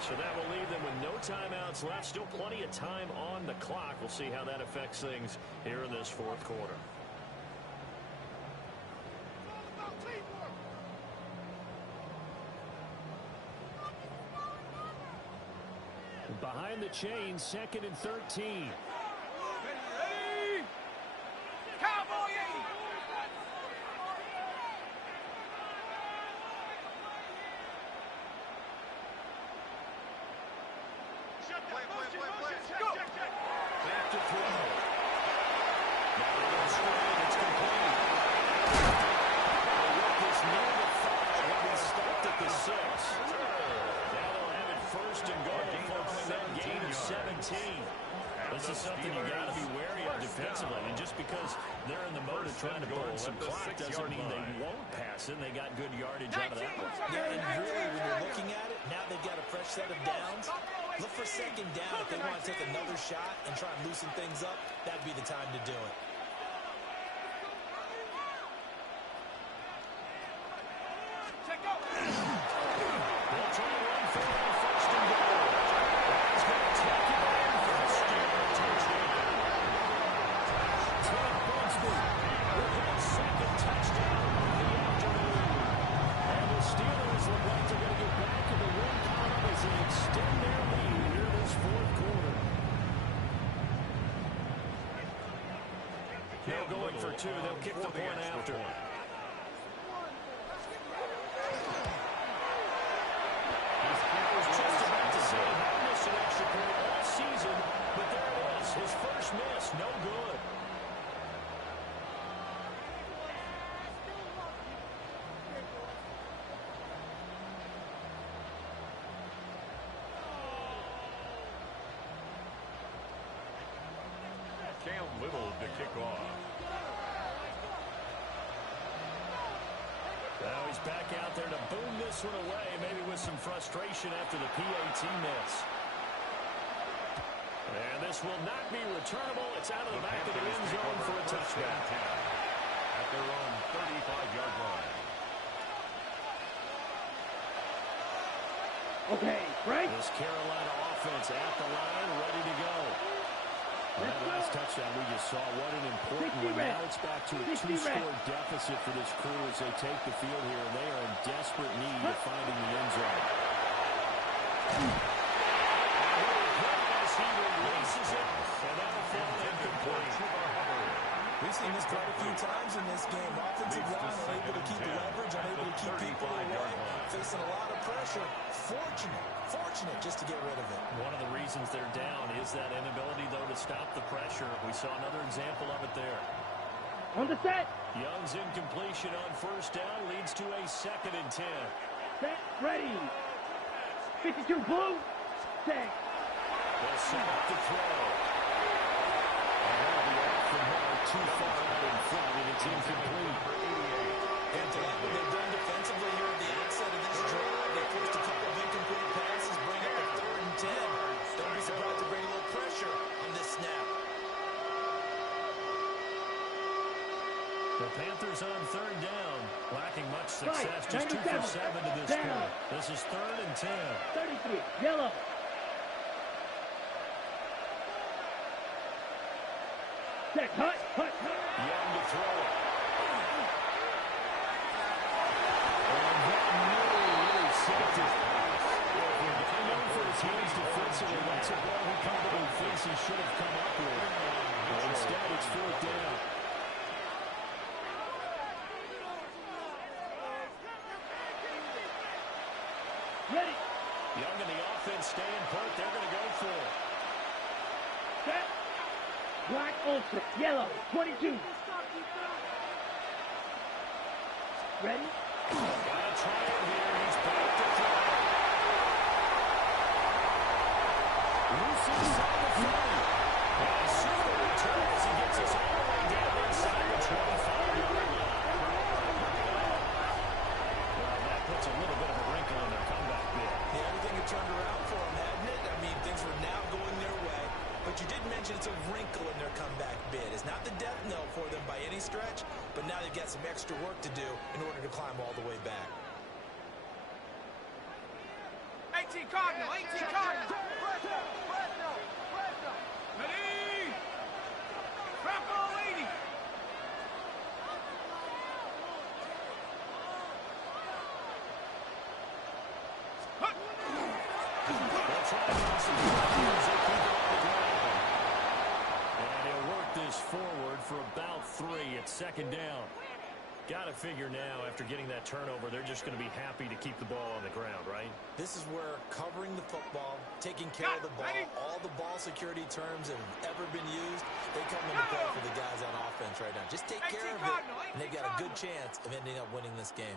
So that will leave them with no timeouts left. Still plenty of time on the clock. We'll see how that affects things here in this 4th quarter. Behind the chains, 2nd and 13. Ready? Cowboy 80. Back to throw. Now on screen, it's complete. The work is near the 5. He'll be stopped at the 6. This is something you got to be wary of defensively. And just because they're in the mode of trying to burn some clock doesn't mean they won't pass it. They got good yardage out of that one. Yeah, and really, when you're looking at it, now they've got a fresh set of downs. Look for second down. If they want to take another shot and try and loosen things up, that'd be the time to do it. They'll try to run for it on first and goal. He's going to take it in for the Steelers touchdown. Ted Bunsby with his second touchdown of the afternoon. And the Steelers look like they're going to get back in the win column as they extend their lead here this fourth quarter. Now going for two. They'll kick the point after. Just about to say he missed an extra point all season, but there it is. His first miss, no good. Cam Little to kick off. Now he's back out there to boom this one away, maybe with some frustration after the PAT miss. And this will not be returnable. It's out of the back of the end zone for a touchdown. At their own 35-yard line. Okay, Frank. This Carolina offense at the line, ready to go. That last touchdown we just saw, what an important one. Now it's back to a two-score deficit for this crew as they take the field here. They are in desperate need of finding the end zone. As he releases it, and that'll fall incomplete. We've seen this quite a few times in this game. Offensive line unable to keep leverage, unable to keep people away, facing a lot of pressure. Fortunate just to get rid of it. One of the reasons they're down is that inability, though, to stop the pressure. We saw another example of it there. On the set. Young's incompletion on first down leads to a 2nd and 10. Set. Ready. 52 blue. Set. They'll set up the throw. And that'll be off the mark, too far out in front, and it's incomplete. And to like what they've done defensively here at the outset of this drive, they forced a couple of incomplete passes, bring up a 3rd and 10. Don't be surprised to bring a little pressure on this snap. The Panthers on 3rd down, lacking much success, just 2 for 7 to this point. This is 3rd and 10. 33, yellow. Set, hut. Young to throw it. And that really saved his pass. I know for his hands defensively, that's a ball he probably thinks he should have come up with. But instead, it's 4th down. Ready. Young and the offense staying put. They're going to go for it. Set. Black ultra, yellow, 22. Ready? Gotta try it here. He's back to throw. Loose inside the 40. And soon the return as he gets us all the way down inside the 25-yard line. Well, that puts a little bit of a wrinkle in their comeback bid. Yeah, everything had turned around for them, hadn't it? I mean, things were now going their way. But you did mention it's a wrinkle in their comeback bid. It's not the death knell for them by any stretch, but now they've got some extra work to do in order to climb all the way back. 18 Cardinal, 18 Cardinal. Ready? Crapo 80. They'll try to get some as they keep it on the ground. And he'll work this forward for about 3. It's 2nd down. Got to figure now, after getting that turnover, they're just going to be happy to keep the ball on the ground, right? This is where covering the football, taking care of the ball, all the ball security terms that have ever been used, they come into play for the guys on offense right now. Just take care of it, and they've got a good chance of ending up winning this game.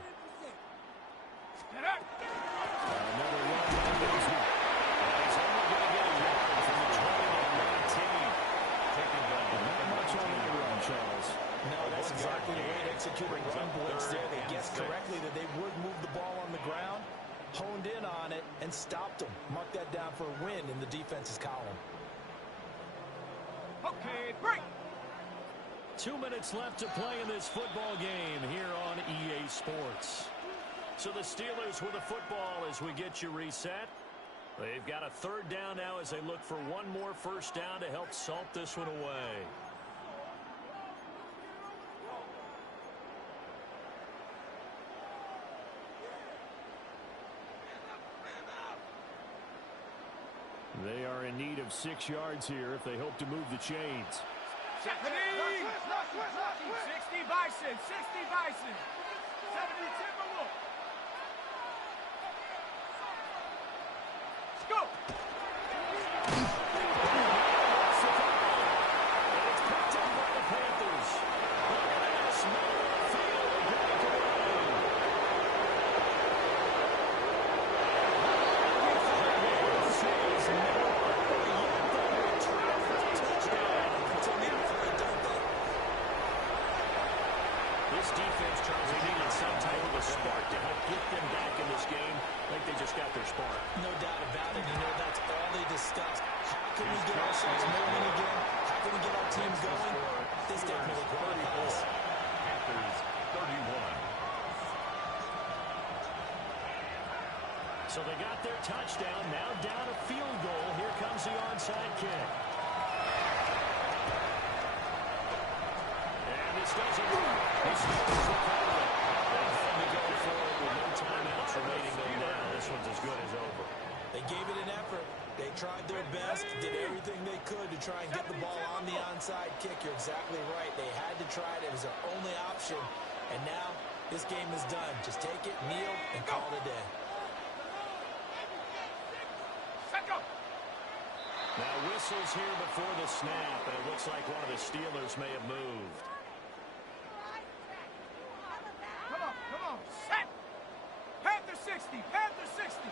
Another run by Bozeman. He's only going to get a yard from the 20. execute a run blitz there. They guessed correctly that they would move the ball on the ground, honed in on it, and stopped them. Mark that down for a win in the defense's column. Okay, break. 2 minutes left to play in this football game here on EA Sports. So the Steelers with the football as we get you reset. They've got a third down now as they look for one more first down to help salt this one away. They are in need of 6 yards here if they hope to move the chains. 60 Bison, 60 Bison. 70 Timberwolf. Let's go. And it's picked up by the Panthers. Look at this. Middle of the field. This defense, Charles, they needed some type of a spark to help get them back in this game. I think they just got their spark. No doubt about it. You know, that's all they discussed. How can we get ourselves moving again? How can we get our teams going? This definitely qualifies. Panthers 31. So they got their touchdown. Now down a field goal. Here comes the onside kick. And this doesn't work. The Steelers recover it. They had to go for it with no timeouts remaining though now. This one's as good as over. They gave it an effort. They tried their best, did everything they could to try and get the ball on the onside kick. You're exactly right. They had to try it. It was their only option. And now this game is done. Just take it, kneel, and call it a day. Now whistles here before the snap, and it looks like one of the Steelers may have moved. Come on, set. Panther 60, Panther 60.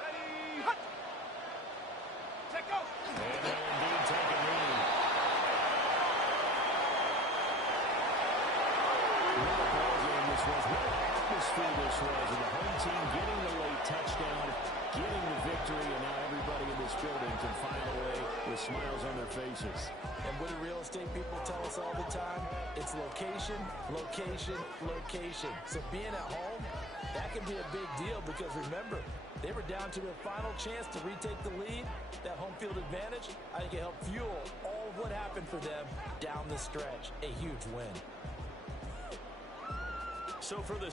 Ready, hut. Take go. And they'll indeed take a lead. What a ball game this was. What an atmosphere this was. And the home team getting the late touchdown, getting the victory, and now everybody in this building can file away with smiles on their faces. And what do real estate people tell us all the time? It's location, location, location. So being at home, that can be a big deal because remember, they were down to their final chance to retake the lead. That home field advantage, I think it helped fuel all of what happened for them down the stretch. A huge win. So for the